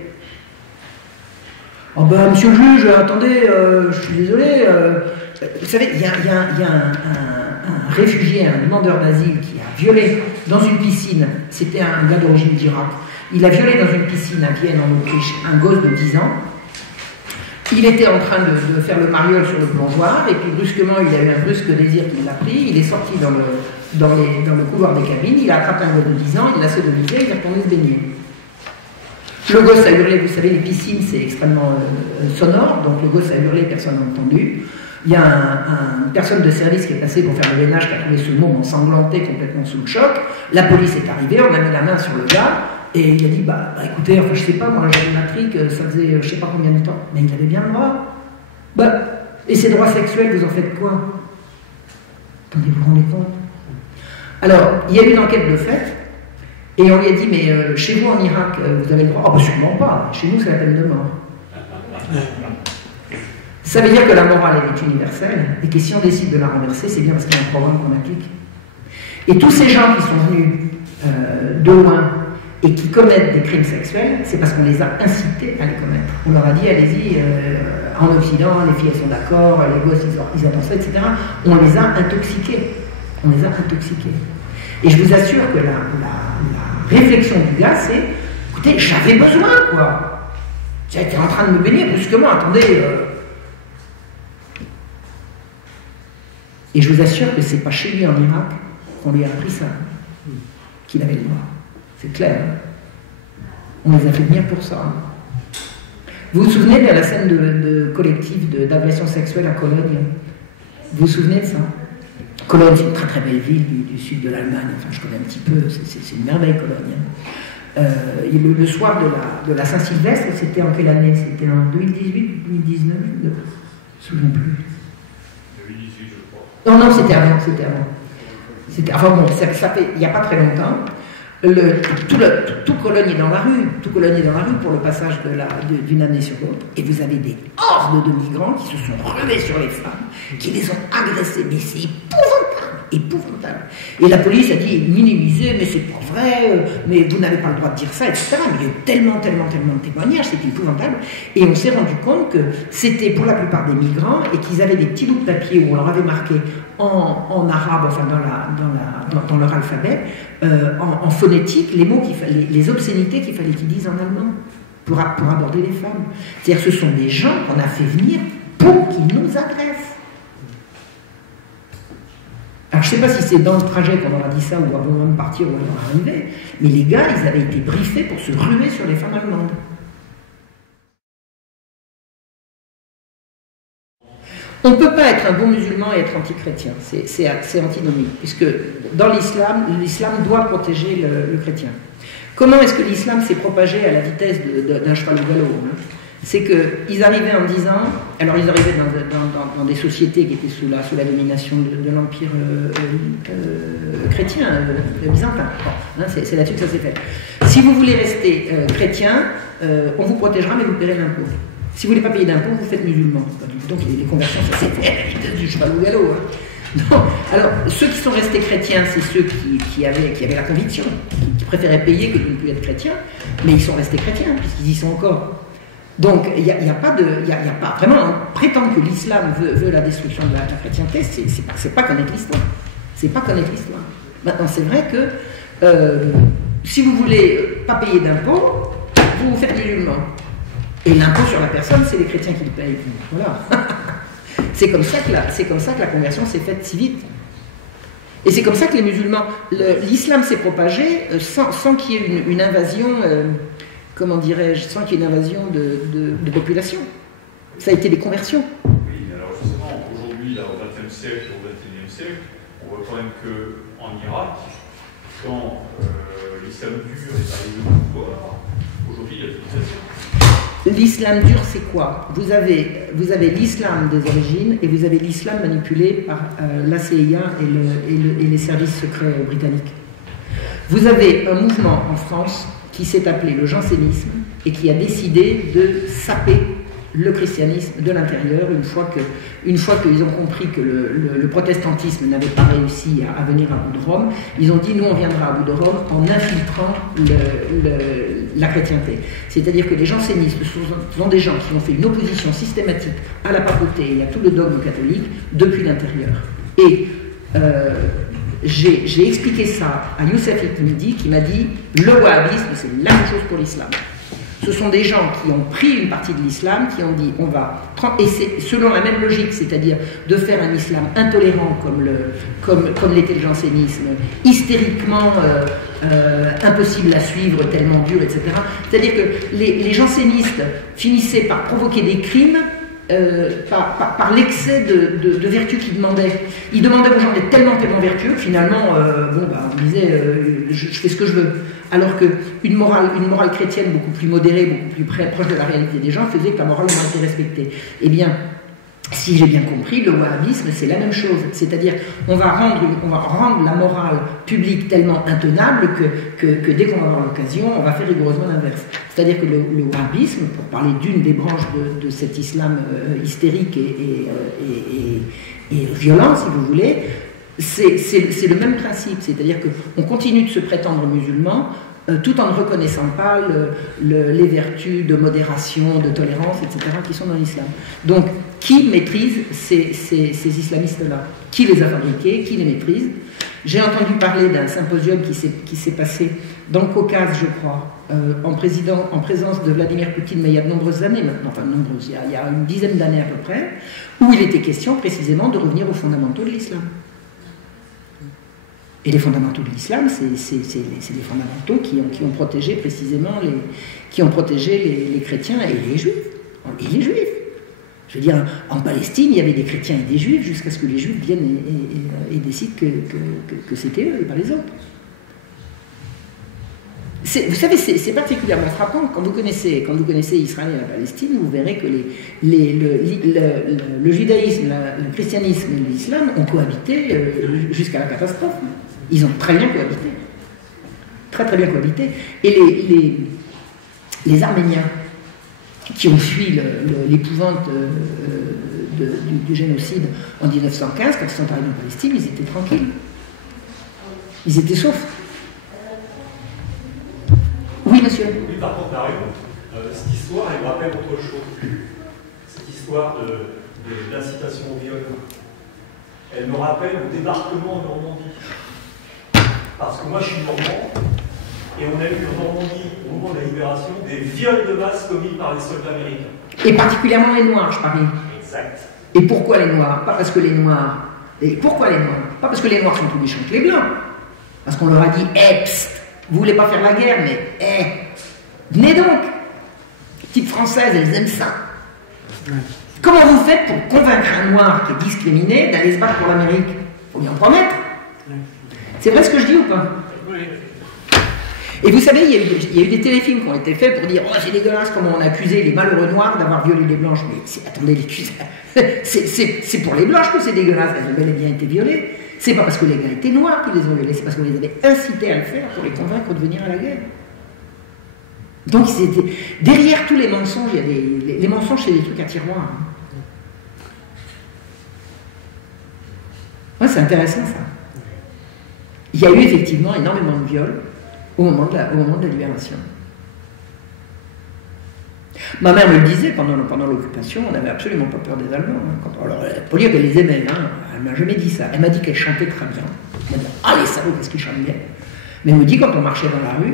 Oh ben, monsieur le juge, attendez, je suis désolé. Vous savez, il y a un réfugié, un demandeur d'asile qui a violé dans une piscine, c'était un gars d'origine d'Irak, il a violé dans une piscine à Vienne, en Autriche, un gosse de 10 ans. Il était en train de faire le mariole sur le plongeoir, et puis brusquement, il a eu un brusque désir qui l'a pris, il est sorti dans le couloir des cabines, il a attrapé un gosse de 10 ans, il l'a sodomisé, il est retourné se baigner. Le gosse a hurlé, vous savez, les piscines, c'est extrêmement sonore, donc le gosse a hurlé, personne n'a entendu. Il y a une personne de service qui est passée pour faire le ménage, qui a trouvé ce môme ensanglanté, complètement sous le choc. La police est arrivée, on a mis la main sur le gars, et il a dit, bah écoutez, enfin je sais pas, moi j'avais ma trique, ça faisait je sais pas combien de temps, mais il avait bien le droit. Et ces droits sexuels, vous en faites quoi? Attendez, vous vous rendez compte? Alors, il y a eu une enquête de fait, et on lui a dit, mais chez vous en Irak, vous avez le droit? Ah, sûrement pas, chez nous c'est la peine de mort. Ça veut dire que la morale elle est universelle, et que si on décide de la renverser, c'est bien parce qu'il y a un programme qu'on applique. Et tous ces gens qui sont venus de loin et qui commettent des crimes sexuels, c'est parce qu'on les a incités à les commettre. On leur a dit, allez-y, en Occident, les filles elles sont d'accord, les gosses ils adorent ça, etc. On les a intoxiqués. On les a intoxiqués. Et je vous assure que la réflexion du gars, c'est, écoutez, j'avais besoin, quoi. J'étais en train de me baigner brusquement, attendez. Et je vous assure que c'est pas chez lui en Irak qu'on lui a appris ça, qu'il avait le droit. C'est clair. On les a fait venir pour ça. Vous vous souvenez de la scène de collectif d'agression sexuelle à Cologne? Vous vous souvenez de ça? Cologne, c'est une très très belle ville du sud de l'Allemagne. Enfin, je connais un petit peu, c'est une merveille, Cologne. Le soir de la Saint-Sylvestre, c'était en quelle année? C'était en 2018, 2019? Je ne me souviens plus. 2018, je crois. Non, c'était avant. Enfin bon, ça fait, il n'y a pas très longtemps. Tout Cologne est dans la rue. Tout Cologne est dans la rue pour le passage d'une année sur l'autre. Et vous avez des hordes de migrants qui se sont relevés sur les femmes, qui les ont agressées. Mais c'est épouvantable. Et la police a dit, minimisé, mais c'est pas vrai, mais vous n'avez pas le droit de dire ça, etc. Mais il y a eu tellement de témoignages, c'était épouvantable. Et on s'est rendu compte que c'était pour la plupart des migrants et qu'ils avaient des petits bouts de papier où on leur avait marqué en arabe, enfin dans leur alphabet, en phonétique, les mots les obscénités qu'il fallait qu'ils disent en allemand. pour aborder les femmes. C'est-à-dire que ce sont des gens qu'on a fait venir pour qu'ils nous agressent. Alors je ne sais pas si c'est dans le trajet qu'on leur a dit ça ou avant de partir ou avant d'arriver, mais les gars, ils avaient été briefés pour se ruer sur les femmes allemandes. On ne peut pas être un bon musulman et être anti-chrétien, c'est antinomique, puisque dans l'islam, l'islam doit protéger le chrétien. Comment est-ce que l'islam s'est propagé à la vitesse d'un cheval au galop, hein? C'est qu'ils arrivaient en disant, alors ils arrivaient dans des sociétés qui étaient sous la domination de l'empire chrétien, byzantin. Bon, hein, c'est là-dessus que ça s'est fait. Si vous voulez rester chrétien, on vous protégera, mais vous paierez l'impôt. Si vous ne voulez pas payer d'impôt, vous faites musulman. Donc les conversions, ça s'est fait à la vitesse du cheval au galop. Hein. Non. Alors, ceux qui sont restés chrétiens, c'est ceux qui avaient la conviction, qui préféraient payer que de ne plus être chrétiens, mais ils sont restés chrétiens, puisqu'ils y sont encore. Donc, il n'y a pas vraiment, prétendre que l'islam veut la destruction de la chrétienté, c'est pas connaître l'histoire. C'est pas connaître l'histoire. Maintenant, c'est vrai que si vous voulez pas payer d'impôts, vous vous faites musulman. Et l'impôt sur la personne, c'est les chrétiens qui le payent. Voilà. C'est comme ça que la conversion s'est faite si vite. Et c'est comme ça que les musulmans, l'islam s'est propagé sans qu'il y ait une invasion. Comment dirais-je, sans qu'il y ait une invasion de population. Ça a été des conversions. Oui, alors justement, aujourd'hui, au XXe siècle, au XXIe siècle, on voit quand même qu'en Irak, quand l'islam dur est arrivé au pouvoir, aujourd'hui, il y a toute cette... L'islam dur, c'est quoi? Vous avez l'islam des origines et vous avez l'islam manipulé par la CIA et les services secrets britanniques. Vous avez un mouvement en France qui s'est appelé le jansénisme et qui a décidé de saper le christianisme de l'intérieur une fois qu'ils ont compris que le protestantisme n'avait pas réussi à venir à bout de Rome. Ils ont dit, nous on viendra à bout de Rome en infiltrant la chrétienté. C'est-à-dire que les jansénistes sont des gens qui ont fait une opposition systématique à la papauté et à tout le dogme catholique depuis l'intérieur. Et j'ai expliqué ça à Youssef Midi qui m'a dit le wahhabisme c'est la même chose pour l'islam. Ce sont des gens qui ont pris une partie de l'islam, qui ont dit on va et c'est selon la même logique, c'est-à-dire de faire un islam intolérant comme l'était le jansénisme, hystériquement impossible à suivre, tellement dur, etc. C'est-à-dire que les jansénistes finissaient par provoquer des crimes. Par l'excès de vertu qu'ils demandaient. Ils demandaient aux gens d'être tellement vertueux que finalement, on disait je fais ce que je veux. Alors qu'une morale chrétienne beaucoup plus modérée, beaucoup plus proche de la réalité des gens faisait que la morale n'a été respectée. Eh bien, si j'ai bien compris, le wahhabisme, c'est la même chose. C'est-à-dire, on va rendre la morale publique tellement intenable que dès qu'on va avoir l'occasion, on va faire rigoureusement l'inverse. C'est-à-dire que le wahhabisme, pour parler d'une des branches de cet islam hystérique et violent, si vous voulez, c'est le même principe. C'est-à-dire qu'on continue de se prétendre musulman, tout en ne reconnaissant pas les vertus de modération, de tolérance, etc., qui sont dans l'islam. Donc, qui maîtrise ces islamistes-là? Qui les a fabriqués? Qui les maîtrise? J'ai entendu parler d'un symposium qui s'est passé dans le Caucase, je crois, en présence de Vladimir Poutine, mais il y a de nombreuses années maintenant, enfin nombreuses, il y a une dizaine d'années à peu près, où il était question précisément de revenir aux fondamentaux de l'islam. Et les fondamentaux de l'islam, c'est les fondamentaux qui ont protégé précisément les chrétiens et les juifs. Et les juifs. Je veux dire, en Palestine, il y avait des chrétiens et des juifs jusqu'à ce que les juifs viennent et décident que c'était eux et pas les autres. Vous savez, c'est particulièrement frappant. Quand vous connaissez Israël et la Palestine, vous verrez que le judaïsme, le christianisme et l'islam ont cohabité jusqu'à la catastrophe. Ils ont très bien cohabité. Très très bien cohabité. Et les Arméniens qui ont fui l'épouvante du génocide en 1915, quand ils sont arrivés en Palestine, ils étaient tranquilles. Ils étaient saufs. Oui, monsieur. Oui, par contre, Mario, cette histoire, elle me rappelle autre chose. Cette histoire d'incitation au viol. Elle me rappelle le débarquement en Normandie. Parce que moi, je suis normand, Et on a eu en Normandie, au moment de la libération, des viols de masse commis par les soldats américains. Et particulièrement les Noirs, je parie. Exact. Et pourquoi les Noirs? Pas parce que les Noirs... Et pourquoi les Noirs? Pas parce que les Noirs sont plus méchants que les Blancs. Parce qu'on leur a dit, psst, vous voulez pas faire la guerre, mais, venez donc. Les petites Françaises, elles aiment ça. Comment vous faites pour convaincre un Noir qui est discriminé d'aller se battre pour l'Amérique? Faut bien en promettre. C'est vrai ce que je dis ou pas? Et vous savez, il y a eu des téléfilms qui ont été faits pour dire « Oh, c'est dégueulasse comment on a accusé les malheureux noirs d'avoir violé les blanches. » Mais attendez, c'est pour les blanches que c'est dégueulasse. Elles ont bel et bien été violées. C'est pas parce que les gars étaient noirs qu'ils les ont violées, c'est parce qu'on les avait incités à le faire pour les convaincre de venir à la guerre. Donc, derrière tous les mensonges, il y a les mensonges, c'est des trucs à tiroir. Hein. Ouais, c'est intéressant ça. Il y a eu effectivement énormément de viols au moment de la libération. Ma mère me le disait pendant l'occupation, on n'avait absolument pas peur des Allemands. Hein. Alors, pour dire qu'elle les aimait, hein, elle m'a jamais dit ça. Elle m'a dit qu'elle chantait très bien. Elle m'a dit, ah les salauds, qu'est-ce qu'ils chantent bien. Mais elle me dit, quand on marchait dans la rue,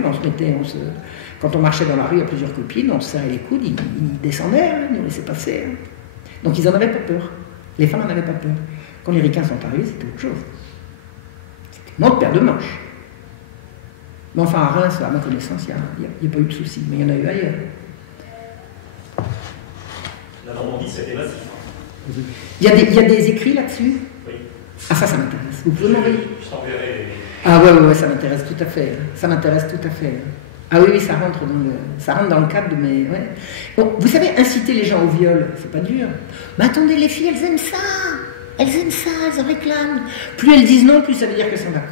quand on marchait dans la rue à plusieurs copines, on se serrait les coudes, ils descendaient, hein, ils nous laissaient passer. Hein. Donc ils n'en avaient pas peur. Les femmes n'en avaient pas peur. Quand les ricains sont arrivés, c'était autre chose. C'était une autre paire de manches. Mais enfin, à Reims, à ma connaissance, il n'y a pas eu de soucis, mais il y en a eu ailleurs. La Normandie, c'était massif. Il y a des écrits là-dessus? Oui. Ah, ça m'intéresse. Vous pouvez m'envoyer? Je t'enverrai. Ah ouais, ça m'intéresse tout à fait. Ça m'intéresse tout à fait. Ah oui, ça rentre dans le cadre de mes... Ouais. Bon, vous savez, inciter les gens au viol, c'est pas dur. Mais attendez, les filles, elles aiment ça. Elles aiment ça, elles en réclament. Plus elles disent non, plus ça veut dire qu'elles sont d'accord.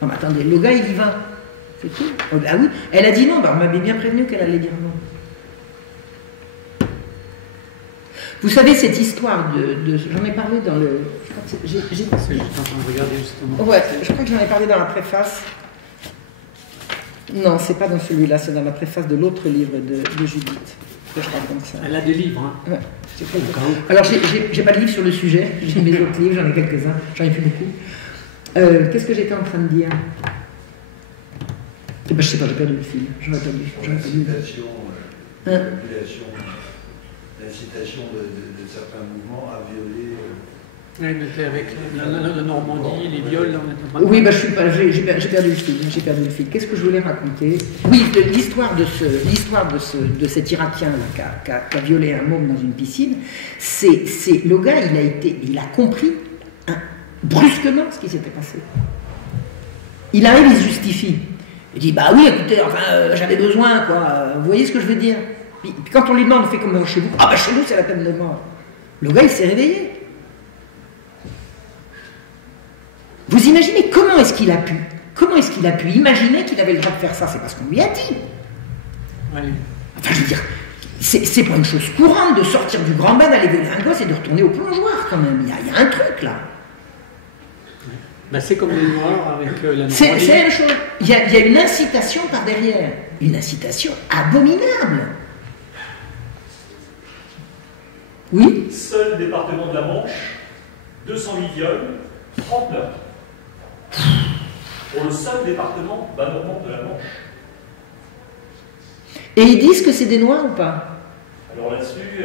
Non, mais attendez, le gars, il y va. C'est tout. Ah oui, elle a dit non, bah on m'avait bien prévenu qu'elle allait dire non. Vous savez, cette histoire j'en ai parlé dans le... J'étais en train de regarder justement. Ouais, je crois que j'en ai parlé dans la préface. Non, c'est pas dans celui-là, c'est dans la préface de l'autre livre de Judith que je raconte ça. Elle a des livres, hein. Ouais. Alors, j'ai pas de livre sur le sujet, j'ai mes autres livres, j'en ai quelques-uns, j'en ai plus beaucoup. Qu'est-ce que j'étais en train de dire? Eh ben, je sais pas, j'ai perdu le fil. J'aurais pas dû. L'incitation de certains mouvements à violer. Oui, mais avec la Normandie, les viols, on est... Oui, bah, j'ai perdu le fil. Qu'est-ce que je voulais raconter? Oui, l'histoire de cet Irakien qui a violé un môme dans une piscine, c'est le gars, il a compris brusquement ce qui s'était passé. Il arrive, il se justifie. Il dit, bah oui, écoutez, enfin, j'avais besoin, quoi. Vous voyez ce que je veux dire? Puis quand on lui demande, on fait comme chez vous. Ah bah chez nous, c'est la peine de mort. Le gars, il s'est réveillé. Vous imaginez comment est-ce qu'il a pu imaginer qu'il avait le droit de faire ça? C'est parce qu'on lui a dit. Ouais. Enfin, je veux dire, c'est pas une chose courante de sortir du grand bain, d'aller violer un gosse et de retourner au plongeoir, quand même. Il y a un truc, là. Ben, c'est comme les Noirs avec la Normandie. C'est la même chose. Il y a une incitation par derrière. Une incitation abominable. Oui. Seul département de la Manche, 208 viols, 30 meurtres. Pour le seul département normand de la Manche. Et ils disent que c'est des Noirs ou pas? Alors là-dessus,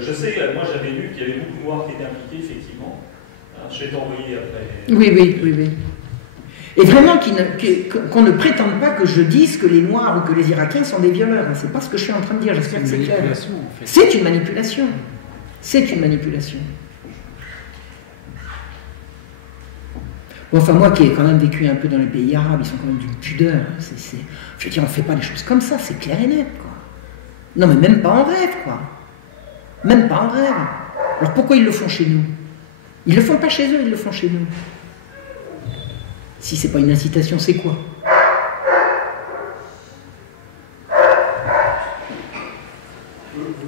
je sais, moi j'avais lu qu'il y avait beaucoup de Noirs qui étaient impliqués, effectivement. Je vais t'envoyer après. Oui. Et vraiment qu'on ne prétende pas que je dise que les Noirs ou que les Irakiens sont des violeurs. C'est pas ce que je suis en train de dire, j'espère que c'est clair. En fait. C'est une manipulation. C'est une manipulation. Bon, enfin, moi qui ai quand même vécu un peu dans les pays arabes, ils sont quand même d'une pudeur. Je veux dire, on ne fait pas les choses comme ça, c'est clair et net, quoi. Non, mais même pas en rêve, quoi. Même pas en rêve. Alors pourquoi ils le font chez nous? Ils le font pas chez eux, ils le font chez nous. Si c'est pas une incitation, c'est quoi?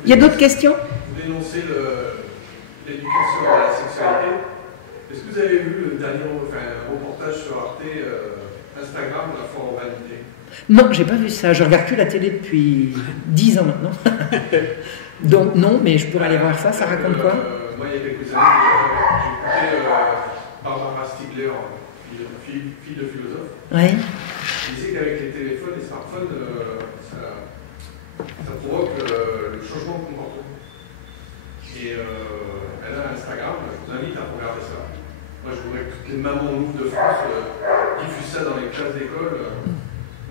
Il y a d'autres questions? Vous dénoncez l'éducation à la sexualité. Est-ce que vous avez vu le dernier reportage sur Arte, Instagram, la foire aux vanités? Non, j'ai pas vu ça. Je regarde plus la télé depuis 10 ans maintenant. Donc non, mais je pourrais aller voir ça. Ça raconte quoi? Moi, il y a quelques années, j'ai écouté Barbara Stiegler, fille de philosophe. Oui. il disait qu'avec les téléphones, les smartphones, ça provoque le changement de comportement. Et elle a Instagram, je vous invite à regarder ça. Moi, je voudrais que toutes les mamans de France diffusent ça dans les classes d'école.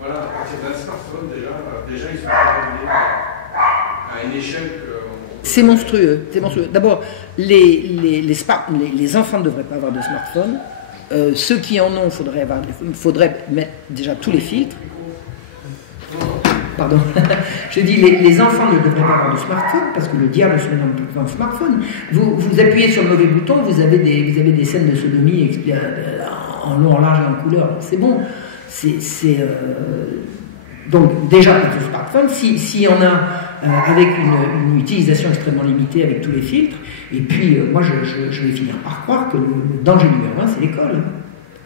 Voilà, à partir d'un smartphone, déjà ils sont arrivés à une échelle que... C'est monstrueux, c'est monstrueux. D'abord, les enfants ne devraient pas avoir de smartphone. Ceux qui en ont, faudrait mettre déjà tous les filtres. Pardon. Je dis les enfants ne devraient pas avoir de smartphone parce que le diable se met dans le smartphone. Vous appuyez sur le mauvais bouton, vous avez des scènes de sodomie en long, en large et en couleur. C'est bon. Donc déjà pas de smartphone. Si on a avec une utilisation extrêmement limitée avec tous les filtres, et puis moi je vais finir par croire que le danger numéro 1 c'est l'école.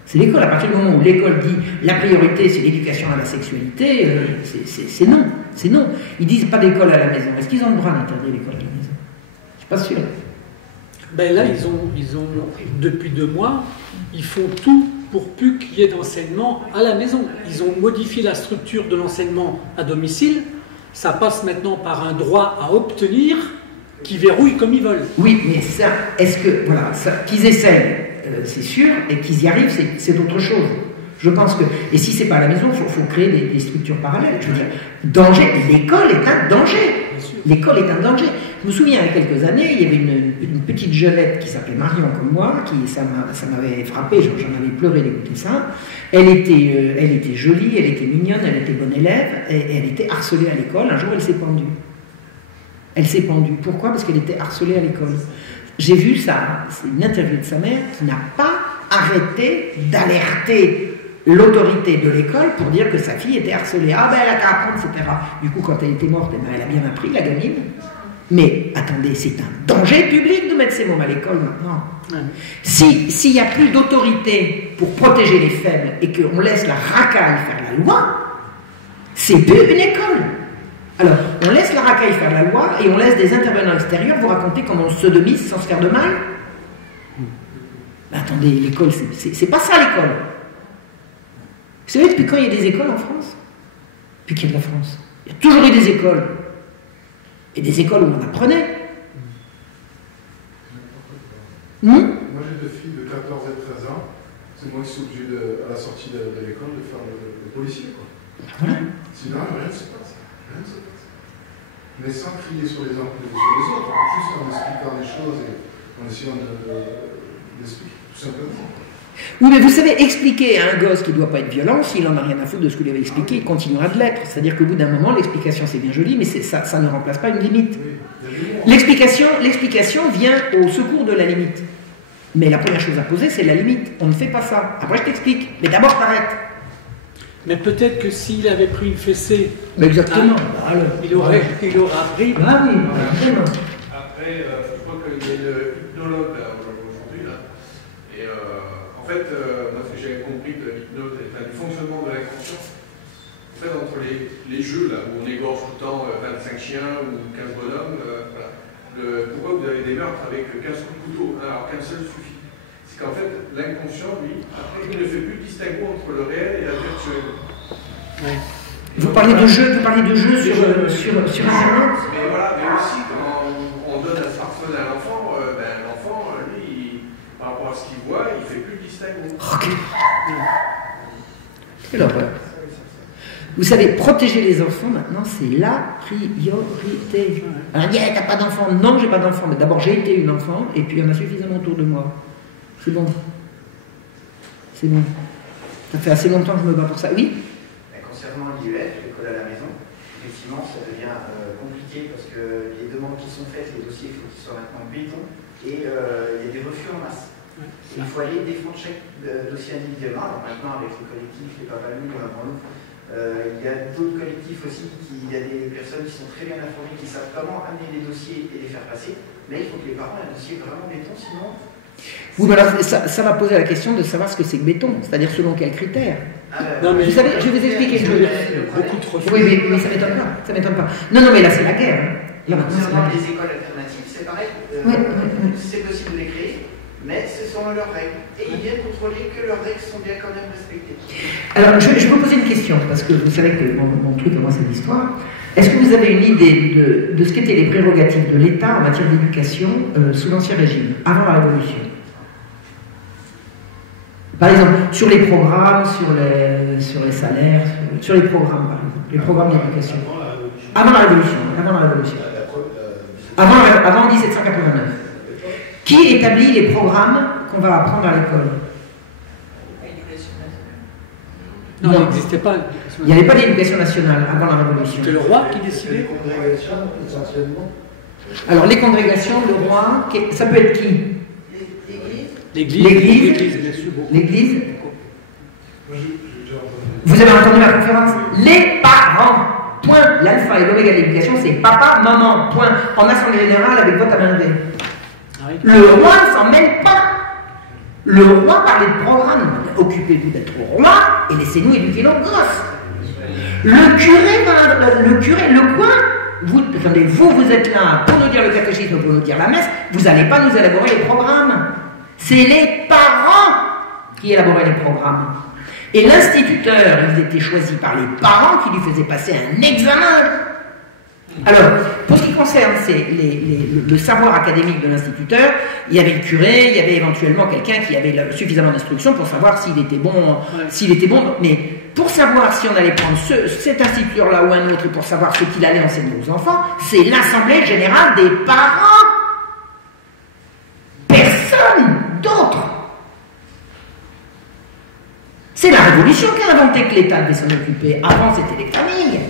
C'est l'école. À partir du moment où l'école dit la priorité c'est l'éducation à la sexualité, c'est non. C'est non. Ils disent pas d'école à la maison. Est-ce qu'ils ont le droit d'interdire l'école à la maison? Je suis pas sûr. Ben là, ils ont depuis 2 mois, ils font tout pour plus qu'il y ait d'enseignement à la maison. Ils ont modifié la structure de l'enseignement à domicile. Ça passe maintenant par un droit à obtenir qui verrouille comme ils veulent. Oui, mais ça, est-ce que, voilà, qu'ils essayent, c'est sûr, et qu'ils y arrivent, c'est autre chose. Je pense que, et si c'est pas à la maison, il faut créer des structures parallèles. Je veux dire, danger, l'école est un danger. L'école est un danger. Je me souviens, il y a quelques années, il y avait une petite jeunette qui s'appelait Marion comme moi, ça m'avait frappé, j'en avais pleuré d'écouter ça. Elle était jolie, elle était mignonne, elle était bonne élève, et elle était harcelée à l'école. Un jour, elle s'est pendue. Elle s'est pendue. Pourquoi? Parce qu'elle était harcelée à l'école. J'ai vu ça, c'est une interview de sa mère qui n'a pas arrêté d'alerter l'autorité de l'école pour dire que sa fille était harcelée. Ah ben elle a qu'à apprendre, etc. Du coup, quand elle était morte, eh ben, elle a bien appris, la gamine. Mais attendez, c'est un danger public de mettre ces mômes à l'école maintenant. S'il n'y a plus d'autorité pour protéger les faibles et qu'on laisse la racaille faire la loi, c'est plus une école. Alors, on laisse la racaille faire la loi et on laisse des intervenants extérieurs vous raconter comment on se sodomise sans se faire de mal. Mais attendez, l'école, c'est pas ça l'école. Vous savez, depuis quand il y a des écoles en France? Depuis qu'il y a de la France. Il y a toujours eu des écoles. Et des écoles où on apprenait. Moi j'ai 2 filles de 14 et 13 ans. C'est moi qui suis obligé, à la sortie de l'école, de faire le policier. Quoi. Voilà. Sinon, rien ne se passe. Mais sans crier sur les uns sur les autres, juste en expliquant les choses et en essayant d'expliquer, tout simplement. Oui, mais vous savez, expliquer à un gosse qui ne doit pas être violent, s'il n'en a rien à foutre de ce que vous lui avez expliqué, il continuera de l'être. C'est-à-dire qu'au bout d'un moment, l'explication c'est bien joli, mais ça ne remplace pas une limite. L'explication vient au secours de la limite. Mais la première chose à poser, c'est la limite. On ne fait pas ça. Après, je t'explique. Mais d'abord, t'arrêtes. Mais peut-être que s'il avait pris une fessée, exactement. Il aurait appris. Ah oui, vraiment. Après, je crois qu'il y a une hypnologue aujourd'hui, là. Et en fait, moi, ce que j'avais compris de l'hypnose, du fonctionnement de l'inconscient, en fait, entre les jeux, là, où on égorge tout le temps 25 chiens ou 15 bonhommes, voilà. Pourquoi vous avez des meurtres avec 15 coups de couteau, alors qu'un seul suffit? C'est qu'en fait, l'inconscient, lui, après, il ne fait plus de distinguo entre le réel et la virtuelle. Oui. Vous parlez de jeux sur Internet? Mais voilà, mais aussi quand on donne un smartphone à l'enfant, l'enfant, lui, par rapport à ce qu'il voit, il ne fait plus de distinguo. Ok. Quelle horreur. Vous savez, protéger les enfants, maintenant, c'est la priorité. On dit, t'as pas d'enfant? Non, j'ai pas d'enfant. Mais d'abord, j'ai été une enfant, et puis il y en a suffisamment autour de moi. C'est bon. C'est bon. Ça fait assez longtemps que je me bats pour ça. Oui? Concernant l'IEF, l'école à la maison, effectivement, ça devient compliqué parce que les demandes qui sont faites, les dossiers, il faut qu'ils soient maintenant béton, et il y a des refus en masse. Il faut aller défendre chaque dossier individuellement. Alors maintenant, avec les collectifs, les papalous, avant nous, il y a d'autres collectifs aussi, il y a des personnes qui sont très bien informées, qui savent comment amener les dossiers et les faire passer, mais il faut que les parents aient un dossier vraiment béton, sinon... Oui, mais alors, ça va poser la question de savoir ce que c'est que béton, c'est-à-dire selon quels critères. Non, mais vous savez, je vais vous expliquer. Beaucoup trop. Oui, mais ça m'étonne pas. Ça m'étonne pas. Non, mais là, c'est la guerre. Là, concernant les écoles alternatives, c'est pareil. C'est possible de les créer, mais ce sont leurs règles. Et ils viennent contrôler que leurs règles sont bien quand même respectées. Alors, je vais vous poser une question, parce que vous savez que mon truc, moi, c'est l'histoire. Est-ce que vous avez une idée de ce qu'étaient les prérogatives de l'État en matière d'éducation sous l'Ancien Régime, avant la Révolution? Par exemple, sur les programmes, sur les salaires, sur les programmes, par exemple, les programmes d'éducation. Avant la Révolution. Avant 1789. Qui établit les programmes qu'on va apprendre à l'école? Non, il n'existait pas. Il n'y avait pas d'éducation nationale avant la Révolution. C'était le roi qui décidait. Les congrégations, essentiellement. Alors, les congrégations, le roi, ça peut être qui? L'Église, bien sûr. L'Église. Vous avez entendu la conférence? Les parents. Point. L'alpha et l'oméga de l'éducation, c'est papa, maman. Point. En assemblée générale, avec vote à main levée. Le roi ne s'en mêle pas. Le roi parlait de programme. Occupez-vous d'être roi et laissez-nous éduquer nos gosses. Le curé, le quoi? Vous êtes là pour nous dire le catéchisme, pour nous dire la messe. Vous n'allez pas nous élaborer les programmes. C'est les parents qui élaboraient les programmes. Et l'instituteur, il était choisi par les parents qui lui faisaient passer un examen. Alors, pour ce qui concerne le savoir académique de l'instituteur, il y avait le curé, il y avait éventuellement quelqu'un qui avait suffisamment d'instruction pour savoir s'il était bon, mais pour savoir si on allait prendre cet instituteur-là ou un autre, et pour savoir ce qu'il allait enseigner aux enfants, c'est l'assemblée générale des parents. Personne d'autre. C'est la Révolution qui a inventé que l'État devait s'en occuper. Avant, c'était les familles.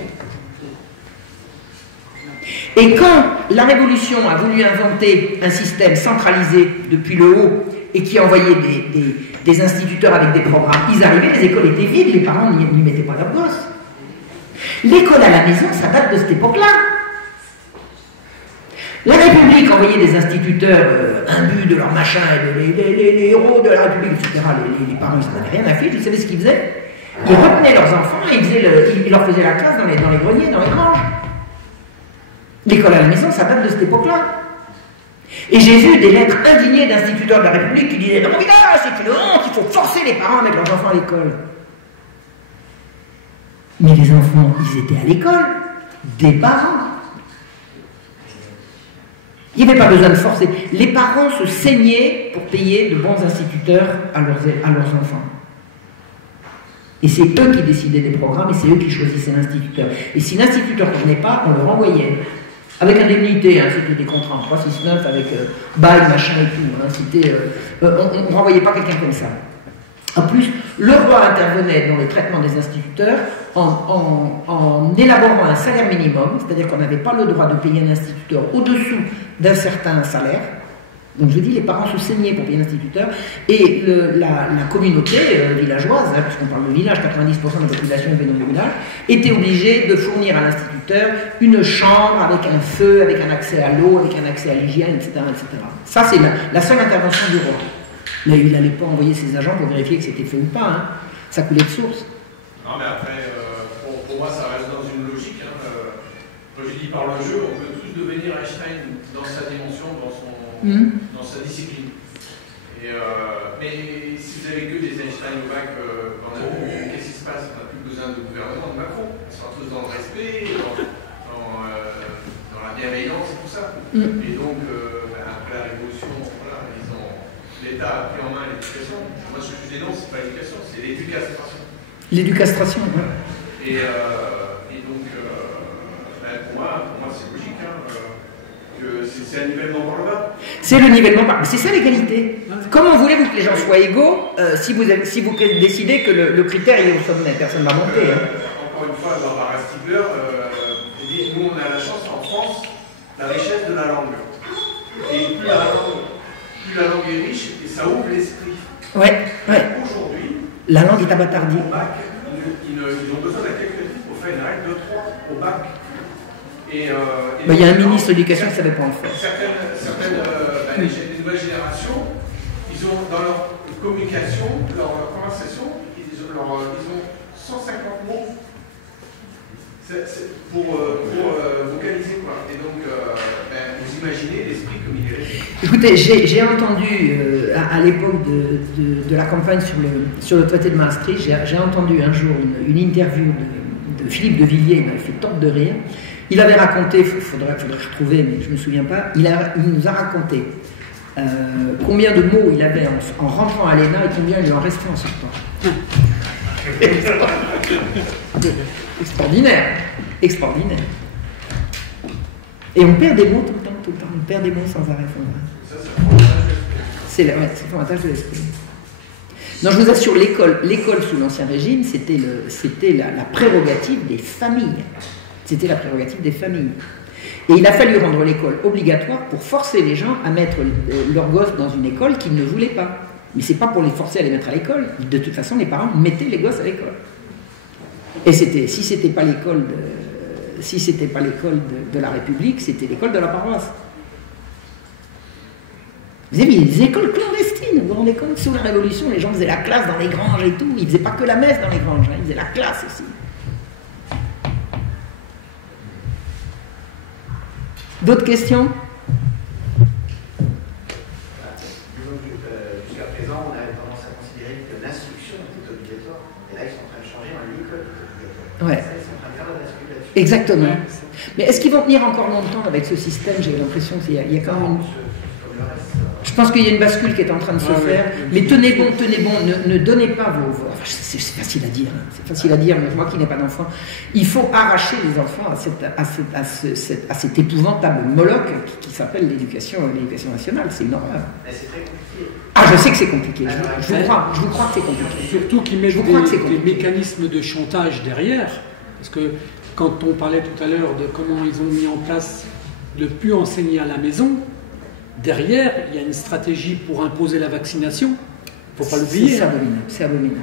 Et quand la Révolution a voulu inventer un système centralisé depuis le haut et qui envoyait des instituteurs avec des programmes, ils arrivaient, les écoles étaient vides, les parents n'y mettaient pas leurs gosses. L'école à la maison, ça date de cette époque-là. La République envoyait des instituteurs imbus de leur machin, et les héros de la République, etc. Les parents, ils n'en avaient rien à faire, vous savez ce qu'ils faisaient? Ils retenaient leurs enfants et ils leur faisaient la classe dans les greniers, dans les granges. L'école à la maison, ça date de cette époque-là. Et j'ai vu des lettres indignées d'instituteurs de la République qui disaient « Dans mon village, c'est une honte, il faut forcer les parents à mettre leurs enfants à l'école. » Mais les enfants, ils étaient à l'école, des parents. Il n'y avait pas besoin de forcer. Les parents se saignaient pour payer de bons instituteurs à leurs enfants. Et c'est eux qui décidaient des programmes et c'est eux qui choisissaient l'instituteur. Et si l'instituteur ne venait pas, on le renvoyait. Avec indemnité, hein, c'était des contrats en 369 avec bail, machin et tout. Hein, on ne renvoyait pas quelqu'un comme ça. En plus, le roi intervenait dans le traitement des instituteurs en élaborant un salaire minimum, c'est-à-dire qu'on n'avait pas le droit de payer un instituteur au-dessous d'un certain salaire. Donc je dis, les parents se saignaient pour payer l'instituteur, et la communauté villageoise, hein, puisqu'on parle de village, 90% de la population vivait dans le village, était obligée de fournir à l'instituteur une chambre avec un feu, avec un accès à l'eau, avec un accès à l'hygiène, etc., etc. Ça, c'est la seule intervention du roi. Mais il n'allait pas envoyer ses agents pour vérifier que c'était fait ou pas. Hein. Ça coulait de source. Non, mais après, pour moi, ça reste dans une logique. Hein. Quand je dis par le jeu, on peut tous devenir Einstein dans sa dimension, dans sa discipline. Et, mais si vous avez que des Einstein au bac, qu'est-ce qui se passe? On n'a plus besoin de gouvernement de Macron. On sera tous dans le respect, dans la bienveillance et tout ça. Et donc, après la Révolution, voilà, l'État a pris en main l'éducation. Moi, ce que je dénonce, c'est pas l'éducation, c'est l'éducastration. L'éducastration, oui. Et donc, pour moi c'est logique. Hein, que c'est un nivellement par le bas. C'est le nivellement par le bas. C'est ça l'égalité. Comment voulez-vous que les gens soient égaux si vous décidez que le critère est au sommet? Personne ne va monter. Encore une fois, Barbara Stiegler dit, nous on a la chance en France, la richesse de la langue. Et plus la langue est riche, et ça ouvre l'esprit. Ouais. Aujourd'hui, la langue est abattardie. Au bac, ils ont besoin d'un calculatrice pour faire une règle de 3 au bac. Il y a un ministre de l'éducation qui ne savait pas en faire. Les nouvelles générations, ils ont dans leur communication, leur conversation, ils ont 150 mots pour vocaliser quoi. Et donc, vous imaginez l'esprit comme il est régi. Écoutez, j'ai entendu, à l'époque de la campagne sur le traité de Maastricht, j'ai entendu un jour une interview de Philippe de Villiers, il m'avait fait tordre de rire. Il avait raconté, il faudrait retrouver, mais je ne me souviens pas, il nous a raconté combien de mots il avait en rentrant à l'ENA et combien il lui en restait en sortant. Extraordinaire, extraordinaire. Et on perd des mots tout le temps, on perd des mots sans arrêt. C'est le formatage de l'esprit. Non, je vous assure, l'école sous l'Ancien Régime, c'était la prérogative des familles. C'était la prérogative des familles. Et il a fallu rendre l'école obligatoire pour forcer les gens à mettre leurs gosses dans une école qu'ils ne voulaient pas. Mais c'est pas pour les forcer à les mettre à l'école. De toute façon, les parents mettaient les gosses à l'école. Et si c'était pas l'école de la République, c'était l'école de la paroisse. Vous avez des écoles clandestines, vous vous rendez compte? Sous la Révolution, les gens faisaient la classe dans les granges et tout. Ils faisaient pas que la messe dans les granges, ils faisaient la classe aussi. D'autres questions? Jusqu'à présent, on avait tendance à considérer que l'instruction était obligatoire. Et là, ils sont en train de changer, l'école est obligatoire. Ouais. Ça, ils sont en train de faire la bascule là-dessus. Exactement. Mais est-ce qu'ils vont tenir encore longtemps avec ce système? J'ai l'impression qu'il y a quand même... Je pense qu'il y a une bascule qui est en train de se faire. Mais tenez bon, ne donnez pas vos... Enfin, c'est facile à dire, hein. C'est facile à dire, mais moi qui n'ai pas d'enfant, il faut arracher les enfants à cet épouvantable Moloch qui s'appelle l'éducation nationale. C'est une horreur. Mais c'est très compliqué. Ah, je sais que c'est compliqué. Je vous crois que c'est compliqué. Surtout qu'ils mettent des mécanismes de chantage derrière. Parce que quand on parlait tout à l'heure de comment ils ont mis en place de ne plus enseigner à la maison, derrière, il y a une stratégie pour imposer la vaccination. Il ne faut pas l'oublier. C'est abominable.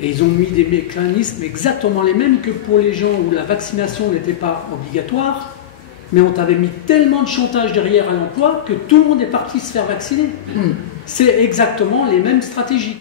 Et ils ont mis des mécanismes exactement les mêmes que pour les gens où la vaccination n'était pas obligatoire, mais on t'avait mis tellement de chantage derrière à l'emploi que tout le monde est parti se faire vacciner. C'est exactement les mêmes stratégies.